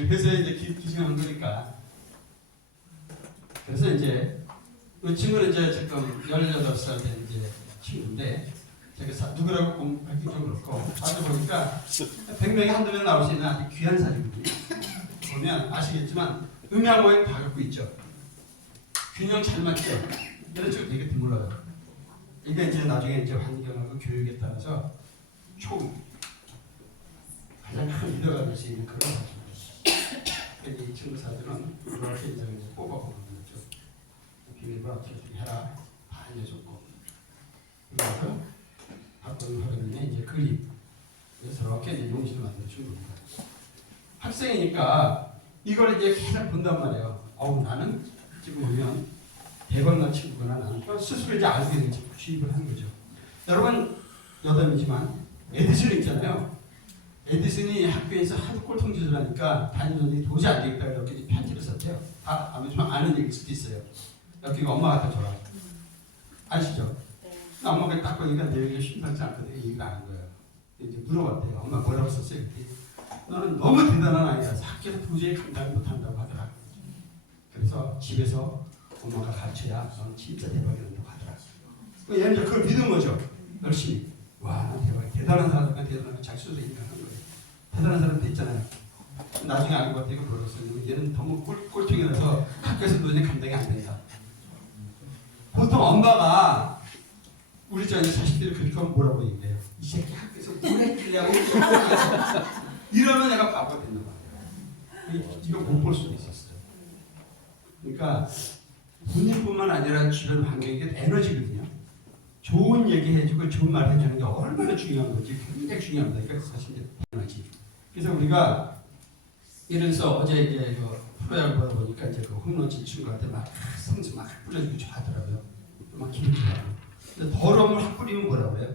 회사에 이제 기증한 거니까. 그래서 이제 이 친구는 이제 지금 18살 된 이제 친구인데 제가 누구라고 공부하기 좀 그렇고 찾아보니까 100명에 한두 명 나올 수 있는 아주 귀한 사진이거든요. 보면 아시겠지만 음양 모양 다 갖고 있죠. 균형 잘 맞죠. 이런 식으로 되게 드물어요. 이게 이제 나중에 이제 환경하고 교육에 따라서 가장 큰 리더가 될 수 있는 그런 사진입니다. 이 친구 사진은 이렇게 이제 뽑아보는 거죠. 비밀을 어떻게 해라 다 알려줬고 그래서 박광규 화백님의 이제 그림 그래서 저렇게 이제 용신을 만들어준 겁니다. 학생이니까 이걸 이제 계속 본단 말이에요. 나는 지금 보면 대건너 친구구나 나는 스스로 이제 알게 되지 주입을 한 거죠. 여러분 여담이지만 에디슨 있잖아요. 에디슨이 학교에서 하도 꼴통짓을 하니까 담임선생님이 도저히 안 되겠다 이렇게 편지를 썼대요. 다 아는 얘기일 수도 있어요. 여기 엄마가 다 줘라. 아시죠? 네. 엄마가 딱 보니까 내 얘기가 심상치 않거든요. 얘기를 안 한 거예요. 이제 물어봤대요. 엄마 뭐라고 썼어요? 너는 너무 대단한 아이야. 학교에서 도저히 감당을 못한다고 하더라. 그래서 집에서 엄마가 가르쳐야 넌 진짜 대박이라고 하더라. 얘는 이제 그걸 믿은 거죠. 열심히. 와, 나 대박. 대단한 사람이니까 대단한 잘 수도 있는 거예요. 대단한 사람 됐잖아요. 나중에 알고 봤더니 뭐라고 얘는 너무 꼴통이라서 학교에서 도저히 감당이 안 된다. 보통 엄마가 우리 자식들이 그렇게 하면 뭐라고 얘기해요? 이 새끼 학교에서 뭘 했길래 하고 이러면 내가 바보가 되는 거예요. 이거 못 볼 수도 있었어요. 그러니까 본인뿐만 아니라 주변 환경이 에너지거든요. 좋은 얘기 해주고 좋은 말 해주는 게 얼마나 중요한 건지 굉장히 중요한 거니까 사실 에너지. 그래서 우리가 이래서 어제 이제 그 프로야구 보다 보니까 이제 그 홈런 친 친구한테 막 성수 막 뿌려주고 좋아하더라고요. 막 기분 좋아요. 근데 더러움을 확 뿌리면 뭐라고 그래요?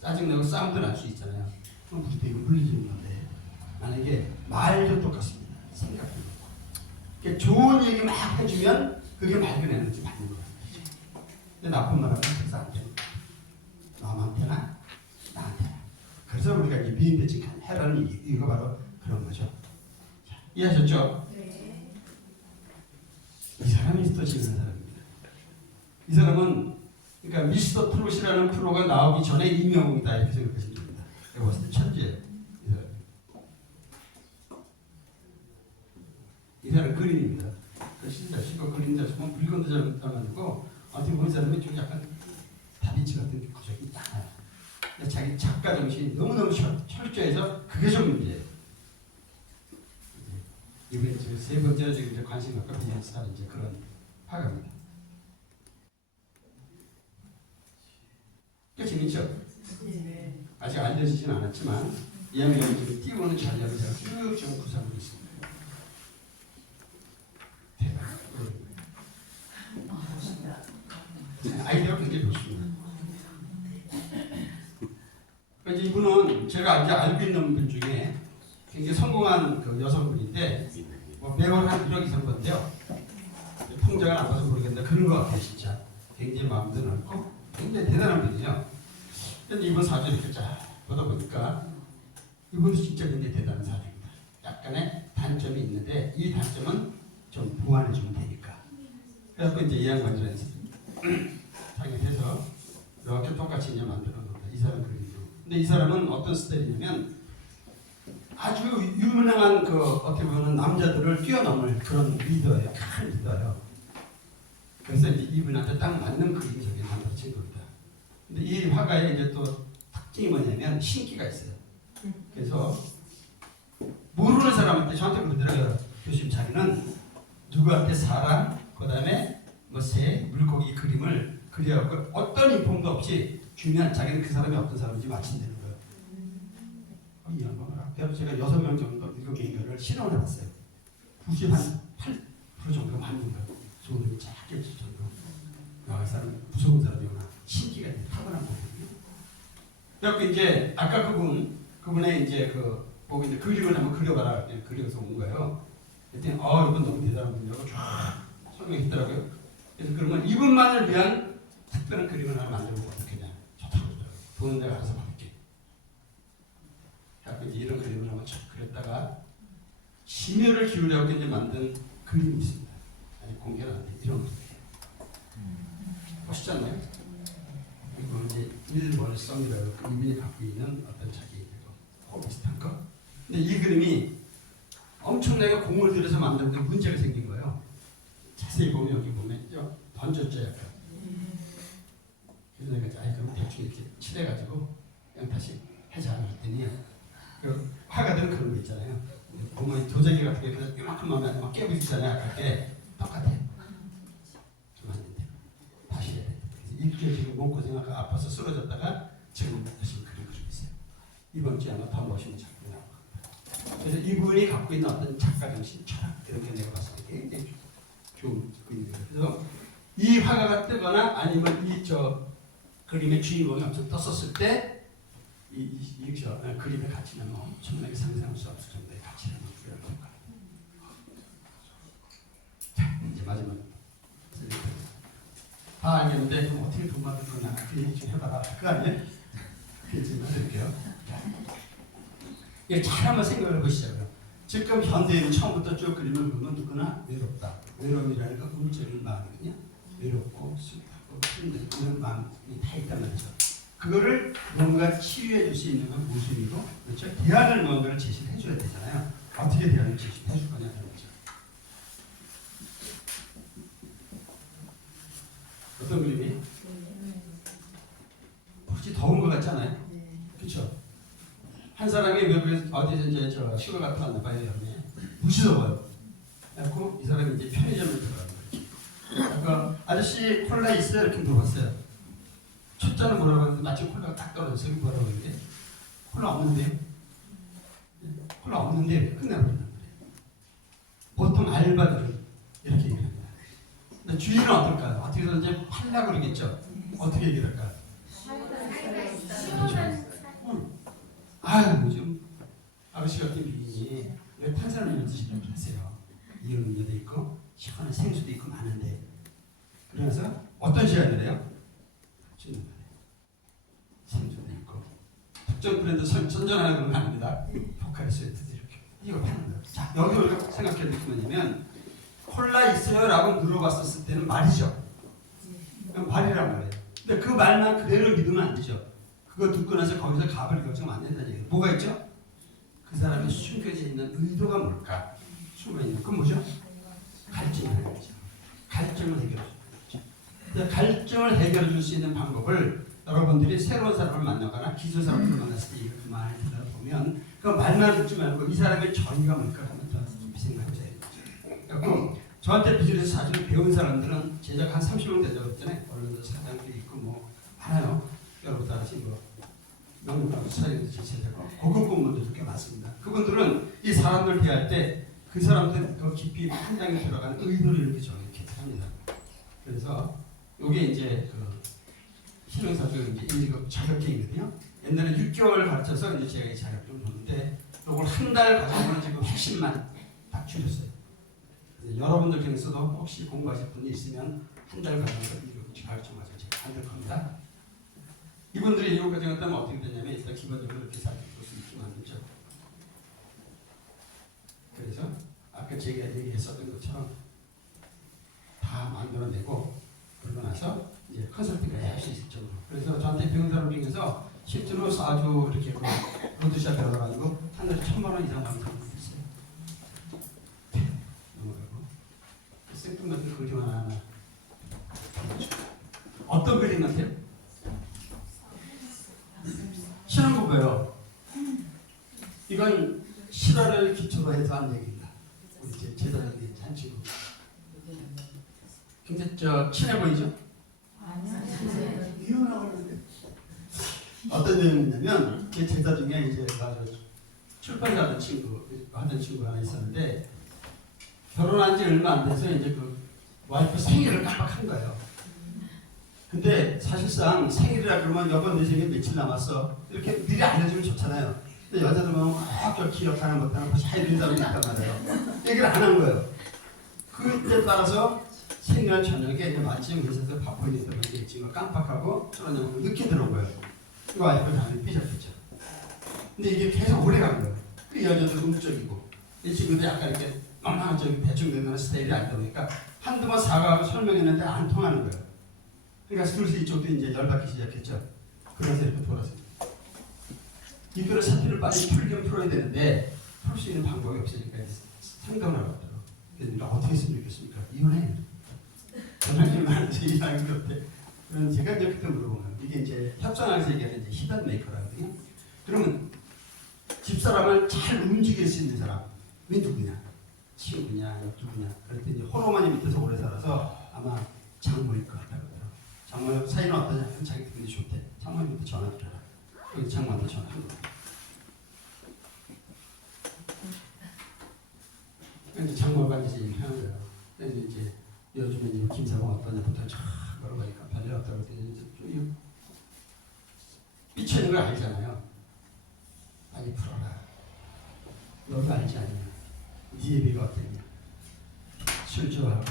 짜증내고 싸움도 날 수 있잖아요. 그럼 우리도 이거 물리주는 건데 만약에 말도 똑같습니다. 생각도 그러니까 좋은 얘기 막 해주면 그게 맑은 에너지 받는 거예요. 근데 나쁜 말 하면 그래서 안 돼요. 남한테나 나한테나. 그래서 우리가 이 미인대칭 해라는 이거 바로 그런 거죠. 자, 이해하셨죠? 네. 이 사람이 미스터 G라는 사람입니다. 이 사람은 그러니까 미스터 트롯이라는 프로가 나오기 전에 이명웅이다 이렇게 생각하시면 됩니다. 내가 봤을 때 천재예요. 이 사람 그림입니다. 그 진짜 시고 그림 잘 쓰면 물건도 잘 담아주고 어떻게 보는 사람이 좀 약간 다빈치 같은 구석이 많아요. 근데 자기 작가 정신이 너무너무 철저해서 그게 좀 문제예요. 이번에 지금 세 번째로 지금 이제 관심 갖고 비즈니스하는 이제 그런 화가입니다. 꽤 재밌죠? 아직 알려지진 않았지만 이야기를 지금 띄우는 자리를 제가 쭉 좀 구상하고 있습니다. 대박. 아이디어가 굉장히 좋습니다. 그러니까 이분은 제가 이제 알고 있는 분 중에 굉장히 성공한 그 여성분인데 뭐 매월 한 1억 이상 번데요. 통장을 안 봐서 모르겠는데 그런 것 같아요. 진짜 굉장히 마음도 넓고 굉장히 대단한 분이죠. 근데 이분 사주 이렇게 쫙 보다 보니까 이분도 진짜 굉장히 대단한 사주입니다. 약간의 단점이 있는데 이 단점은 좀 보완해주면 되니까. 그래서 이제 이 양반들은 자기 해서 이렇게 똑같이 이제 만들어 놓는다. 이 사람 그림도. 근데 이 사람은 어떤 스타일이냐면 아주 유명한 그 어떻게 보면 남자들을 뛰어넘을 그런 리더예요. 큰 리더예요. 그래서 이제 이분한테 딱 맞는 그림이 저기 만들어진 겁니다. 근데 이 화가의 이제 또 특징이 뭐냐면 신기가 있어요. 그래서 모르는 사람한테 저한테 그러더라고요. 교수님 자기는 누구한테 사람, 그 다음에 뭐 새, 물고기 그림을 그려갖고 어떤 인폼도 없이 주면 자기는 그 사람이 어떤 사람인지 맞힌다는 거예요. 이 양반아. 그래서 제가 6명 정도 7개인가를 실험을 해봤어요. 98% 정도 맞는 거예요. 소름이 쫙 깨질 정도. 이 사람 무서운 사람이구나. 신기가 타고난 거거든요. 그래서 이제 아까 그분의 이제 그 보고 이제 그림을 한번 그려봐라. 그려서 온 거예요. 그랬더니 이분 너무 대단한 분이라고 쫙 설명했더라고요. 그래서 그러면 이분만을 위한 특별한 그림을 하나 만들고 어떻게냐. 좋다고 그러더라고요. 돈은 내가 알아서 받을게. 그래서 이제 이런 그림을 한번 쫙 그렸다가 심혈을 기울여서 이제 만든 그림이 있습니다. 아직 공개는 안 돼. 이런 그림이에요. 멋있지 않나요? 이거 이제 일월성이라고 이분이 갖고 있는 어떤 자기 비슷한 거. 근데 이 그림이 엄청나게 공을 들여서 만드는데 문제가 생긴 거예요. 자세히 보면 여기 보면 던졌죠 약간. 그래서 내가 그럼 대충 이렇게 칠해가지고 그냥 다시 해자를 했더니 그 화가들은 그런 거 있잖아요. 보면 도자기 같은 게 그래서 이만큼 하면 막 깨고 있잖아요. 아깝게 똑같아. 좀 안 된대. 다시 해야 돼. 그래서 일주일 지금 몸고생하고 아파서 쓰러졌다가 지금 다시 그리고 있어요. 이번 주에 아마 더 멋있는 작품이 나올 겁니다. 그래서 이분이 갖고 있는 어떤 작가 정신, 철학 이런 게 내가 봤을 때 굉장히 좋은 그림이에요. 그래서 이 화가가 뜨거나 아니면 이 그림의 주인공이 엄청 떴었을 때 이 그림의 가치는 엄청나게 상상할 수 없을 정도의 가치를 부여할 겁니다. 자, 이제 마지막 다 알겠는데 그럼 어떻게 돈 받을 거냐 그 얘기 좀 해봐라. 그거 아니에요? 그 얘기 좀 해드릴게요. 이걸 잘 한번 생각을 해보시자고요. 지금 현대인은 처음부터 쭉 그림을 보면 누구나 외롭다. 외로움이라는 건 음적인 마음이거든요. 외롭고 슬프고 힘든 이런 마음이 다 있단 말이죠. 그거를 뭔가 치유해 줄 수 있는 건 모순이고, 그렇죠? 대안을 뭔가를 제시를 해줘야 되잖아요. 어떻게 대안을 제시해 줄 거냐는 거죠. 어떤 그림이? 혹시 더운 것 같지 않아요? 그렇죠? 한 사람이 외국에 어디서 이제 저 휴가 갔다 왔나 봐요. 여름에 무지 더워요. 그래갖고 이 사람이 이제 편의점에 들어가는 거예요. 아까 아저씨 콜라 있어요? 이렇게 물어봤어요. 첫 잔은 뭐라고 하는데 마침 콜라가 딱 떨어졌어요. 뭐라고 했는데 콜라 없는데요? 콜라 없는데 끝내버린단 말이에요. 보통 알바들은 이렇게 얘기합니다. 근데 주인은 어떨까요? 어떻게 해서 이제 팔라고 그러겠죠? 어떻게 얘기할까요? 아유, 요즘 아저씨 같은 미인이 왜 탄산음료 드시려고 하세요? 이온 음료도 있고 시원한 생수도 있고 많은데. 그래서 어떤 제안을 해요? 주는 거예요. 생수도 있고 특정 브랜드 선전하는 그런 거 아닙니다. 포카리 스웨트도 이렇게 이거 파는 거예요. 자, 여기 우리가 생각해야 될 게 뭐냐면 콜라 있어요? 라고 물어봤었을 때는 말이죠. 말이란 말이에요. 근데 그 말만 그대로 믿으면 안 되죠. 그거 듣고 나서 거기서 값을 결정하면 안 된다는 얘기예요. 뭐가 있죠? 그 사람이 숨겨져 있는 의도가 뭘까? 숨어있는 그건 뭐죠? 갈증을 해결하죠. 갈증을 해결해 줄 갈증을 해결해 줄 수 있는 방법을 여러분들이 새로운 사람을 만나거나 기존 사람을 만났을 때 그 말을 들어보면 그 말만 듣지 말고 이 사람의 전의가 뭘까 하면 더 깊이 생각해줘야 되죠. 그래서 저한테 비즈니스 사실을 배운 사람들은 제작 한 30명 된다고 했잖아요. 언론도 사장들이 있고 뭐 많아요. 여러분 다 같이 뭐 명문가로 사장님도 제작하고 고급 공무원들도 꽤 많습니다. 그분들은 이 사람들 대할 때 그 사람들 더 깊이 현장에 들어가는 의도를 이렇게 정확히 합니다. 그래서 이게 이제 그 신흥사주 이제 1급 자격증이거든요. 옛날에 6개월 가르쳐서 이제 제가 이 자격증을 줬는데 이걸 한 달 과정으로 지금 핵심만 딱 줄였어요. 여러분들 중에서도 혹시 공부하실 분이 있으면 한 달 과정에서 1급 자격증 맞아 제가 만들 겁니다. 이분들이 1급 과정을 따면 어떻게 되냐면 일단 기본적으로 이렇게 자격증 수 있게 만들죠. 그래서 아까 제가 얘기했었던 것처럼 다 만들어내고 그러고 나서 이제 컨설팅까지 할 수 있을 정도로. 그래서 저한테 배운 사람 중에서 실제로 아주 이렇게 로드샵 배워가지고 한 달에 1,000만 원 이상 받는 사람도 있어요. 넘어가고 생뚱맞은 그림 하나 어떤 그림 같아요? 신혼부부예요. 이건 실화를 기초로 해서 한 얘기입니다. 우리 제자적인 한 친구. 근데 저 친해 보이죠? 이혼하고 있는데 어떤 내용이냐면 제 제자 중에 이제 출판사 하던 친구 하나 있었는데 결혼한 지 얼마 안 돼서 이제 그 와이프 생일을 깜빡한 거예요. 근데 사실상 생일이라 그러면 여보 내 생일 며칠 남았어 이렇게 미리 알려주면 좋잖아요. 근데 여자들 보면 꼭 기억하나 못하나 벌써 해드린 사람이 있단 말이에요. 얘기를 안 한 거예요. 그때 따라서 생일 저녁에 마침 회사에서 바쁘게 있던 게 있지만 깜빡하고 술 한잔 먹고 늦게 들어온 거예요. 그 와이프가 당연히 삐졌겠죠. 근데 이게 계속 오래 간 거예요. 그 여자도 음적이고 이 친구도 약간 이렇게 엉망한적인 대충 되는 스타일이 아니다 보니까 한두 번 사과하고 설명했는데 안 통하는 거예요. 그러니까 슬슬 이쪽도 이제 열받기 시작했죠. 그래서 이렇게 돌아서요. 이거를 사태를 빨리 풀어야 되는데 풀 수 있는 방법이 없으니까 상담을 하고 있더라고요. 그러니까 어떻게 했으면 좋겠습니까? 이혼해. 전화님한테 이야기 어때? 그럼 제가 이제 그때 물어보면 이게 이제 협상하면서 얘기하는 이제 히든 메이커라거든요. 그러면 집사람을 잘 움직일 수 있는 사람이 누구냐? 친구냐? 누구냐? 그랬더니 호르몬이 밑에서 오래 살아서 아마 장모일 것 같다고 그러더라고요. 장모 사이는 어떠냐? 자기 기분이 좋대. 장모님한테 전화 드려라. 여기 장모한테 전화한 거예요. 이제 장모가 이제 얘기하는 거예요. 그래서 이제 요즘에 이제 김사봉 어떠냐부터 쫙 걸어가니까 별일 없다고 했더니 좀 삐쳐있는 걸 알잖아요. 빨리 풀어라. 너도 알지 않냐? 네 예비가 어땠냐? 술 좋아하고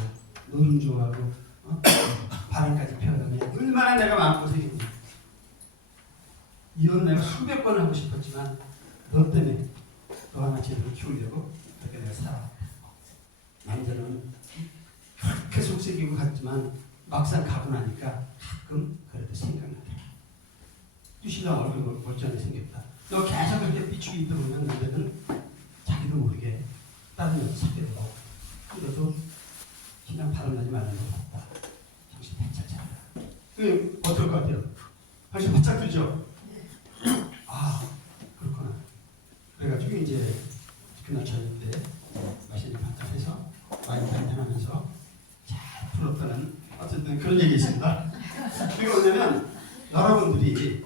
노름 좋아하고 바람까지 피워다니 얼마나 내가 마음고생했냐. 이혼 내가 수백 번을 하고 싶었지만 너 때문에 너 하나 제대로 키우려고 숨기고 갔지만 막상 가고 나니까 가끔 그래도 생각나더라. 뚜시랑 얼굴 멀쩡하게 생겼다. 너 계속 그렇게 삐죽이 있다 보면 그때는 자기도 모르게 다른 여자 사귀게 되고 그래도 그냥 바람나지 말라는 거 같다. 당신 배차 잘라. 그 어떨 것 같아요? 당신 바짝 들죠? 아 그렇구나. 그래가지고 이제 그날 저녁 때 맛있는 바짝 해서 와인 한잔하면서 잘 풀었다는 어쨌든 그런 얘기 있습니다. 그게 뭐냐면 여러분들이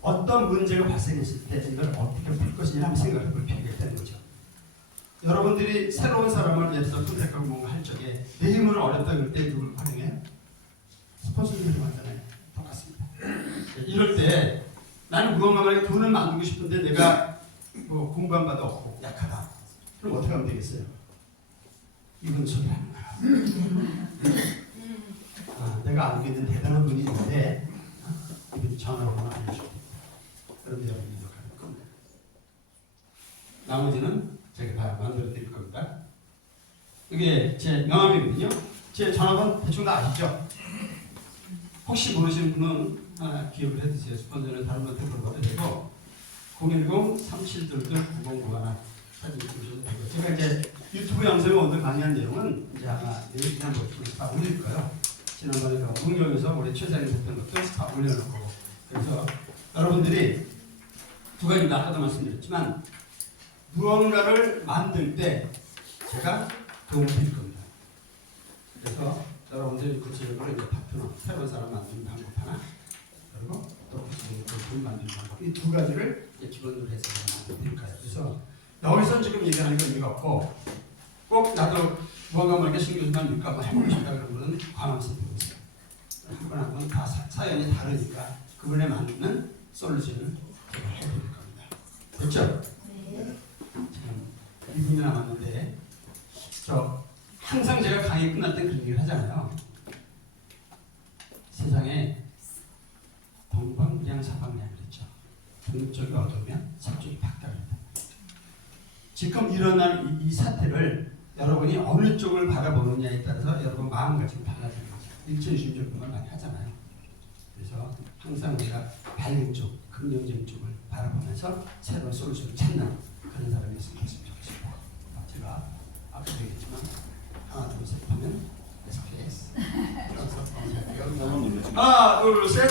어떤 문제가 발생했을 때 이걸 어떻게 풀 것이냐 한번 생각해 볼 필요가 있다는 거죠. 여러분들이 새로운 사람을 위해서 선택하고 뭔가 할 적에 내 힘으로 어렵다 그럴 때 누굴 활용해요? 스폰서들이 맞잖아요. 똑같습니다. 이럴 때 나는 무언가만에 돈을 만들고 싶은데 내가 뭐 공부한 바도 없고 약하다. 그럼 어떻게 하면 되겠어요? 이건 소리 하는 거야. 아, 내가 알고 있는 대단한 분이 있는데 이분이 전화번호 알려주고 그런데 여러분이 역할을 겁니다. 나머지는 제가 다 만들어 드릴 겁니다. 이게 제 명함이거든요. 제 전화번호 대충 다 아시죠? 혹시 모르시는 분은 하나 기억을 해두세요. 스폰서는 다른 분한테 물어봐도 되고 010-3722-9091 사진 주셔도 되고 제가 이제 유튜브 영상에 오늘 강의한 내용은 이제 아마 내일 그냥 다 올릴 거예요. 지난번에 그 문경에서 우리 최장이 했던 것도 다 올려놓고 그래서 여러분들이 두 가지 아까도 말씀드렸지만 무언가를 만들 때 제가 도움을 드릴 겁니다. 그래서 여러분들이 구체적으로 이제 파트너, 새로운 사람 만드는 방법 하나 그리고 또 구체적으로 돈 만드는 방법 이 두 가지를 이제 기본으로 해서 드릴 거예요. 그래서 여기서 지금 얘기하는 건 의미가 없고 꼭 나도 무언가 모르게 신경만 밀까 뭐 해보고 싶다 그런 거는 관함성 되고 있어요. 한 번 한 번 다 사연이 다르니까 그분에 맞는 솔루션을 제가 해드릴 겁니다. 됐죠? 네. 참 2분이 남았는데 저 항상 제가 강의 끝날 때 그런 얘기를 하잖아요. 세상에 동방량사방량 그랬죠. 동쪽이 어두우면 서쪽이 밝다그랬다. 지금 일어난 이 사태를 여러분이 어느 쪽을 바라보느냐에 따라서 여러분 마음가짐이 달라지는 거죠. 일천신조 그런 말 많이 하잖아요. 그래서 항상 우리가 밝은 쪽, 긍정적인 쪽을 바라보면서 새로운 솔루션을 찾는 그런 사람이었으면 좋겠습니다. 제가 아까도 얘기했지만 하나 둘 셋 하면 SKS 하나 둘 셋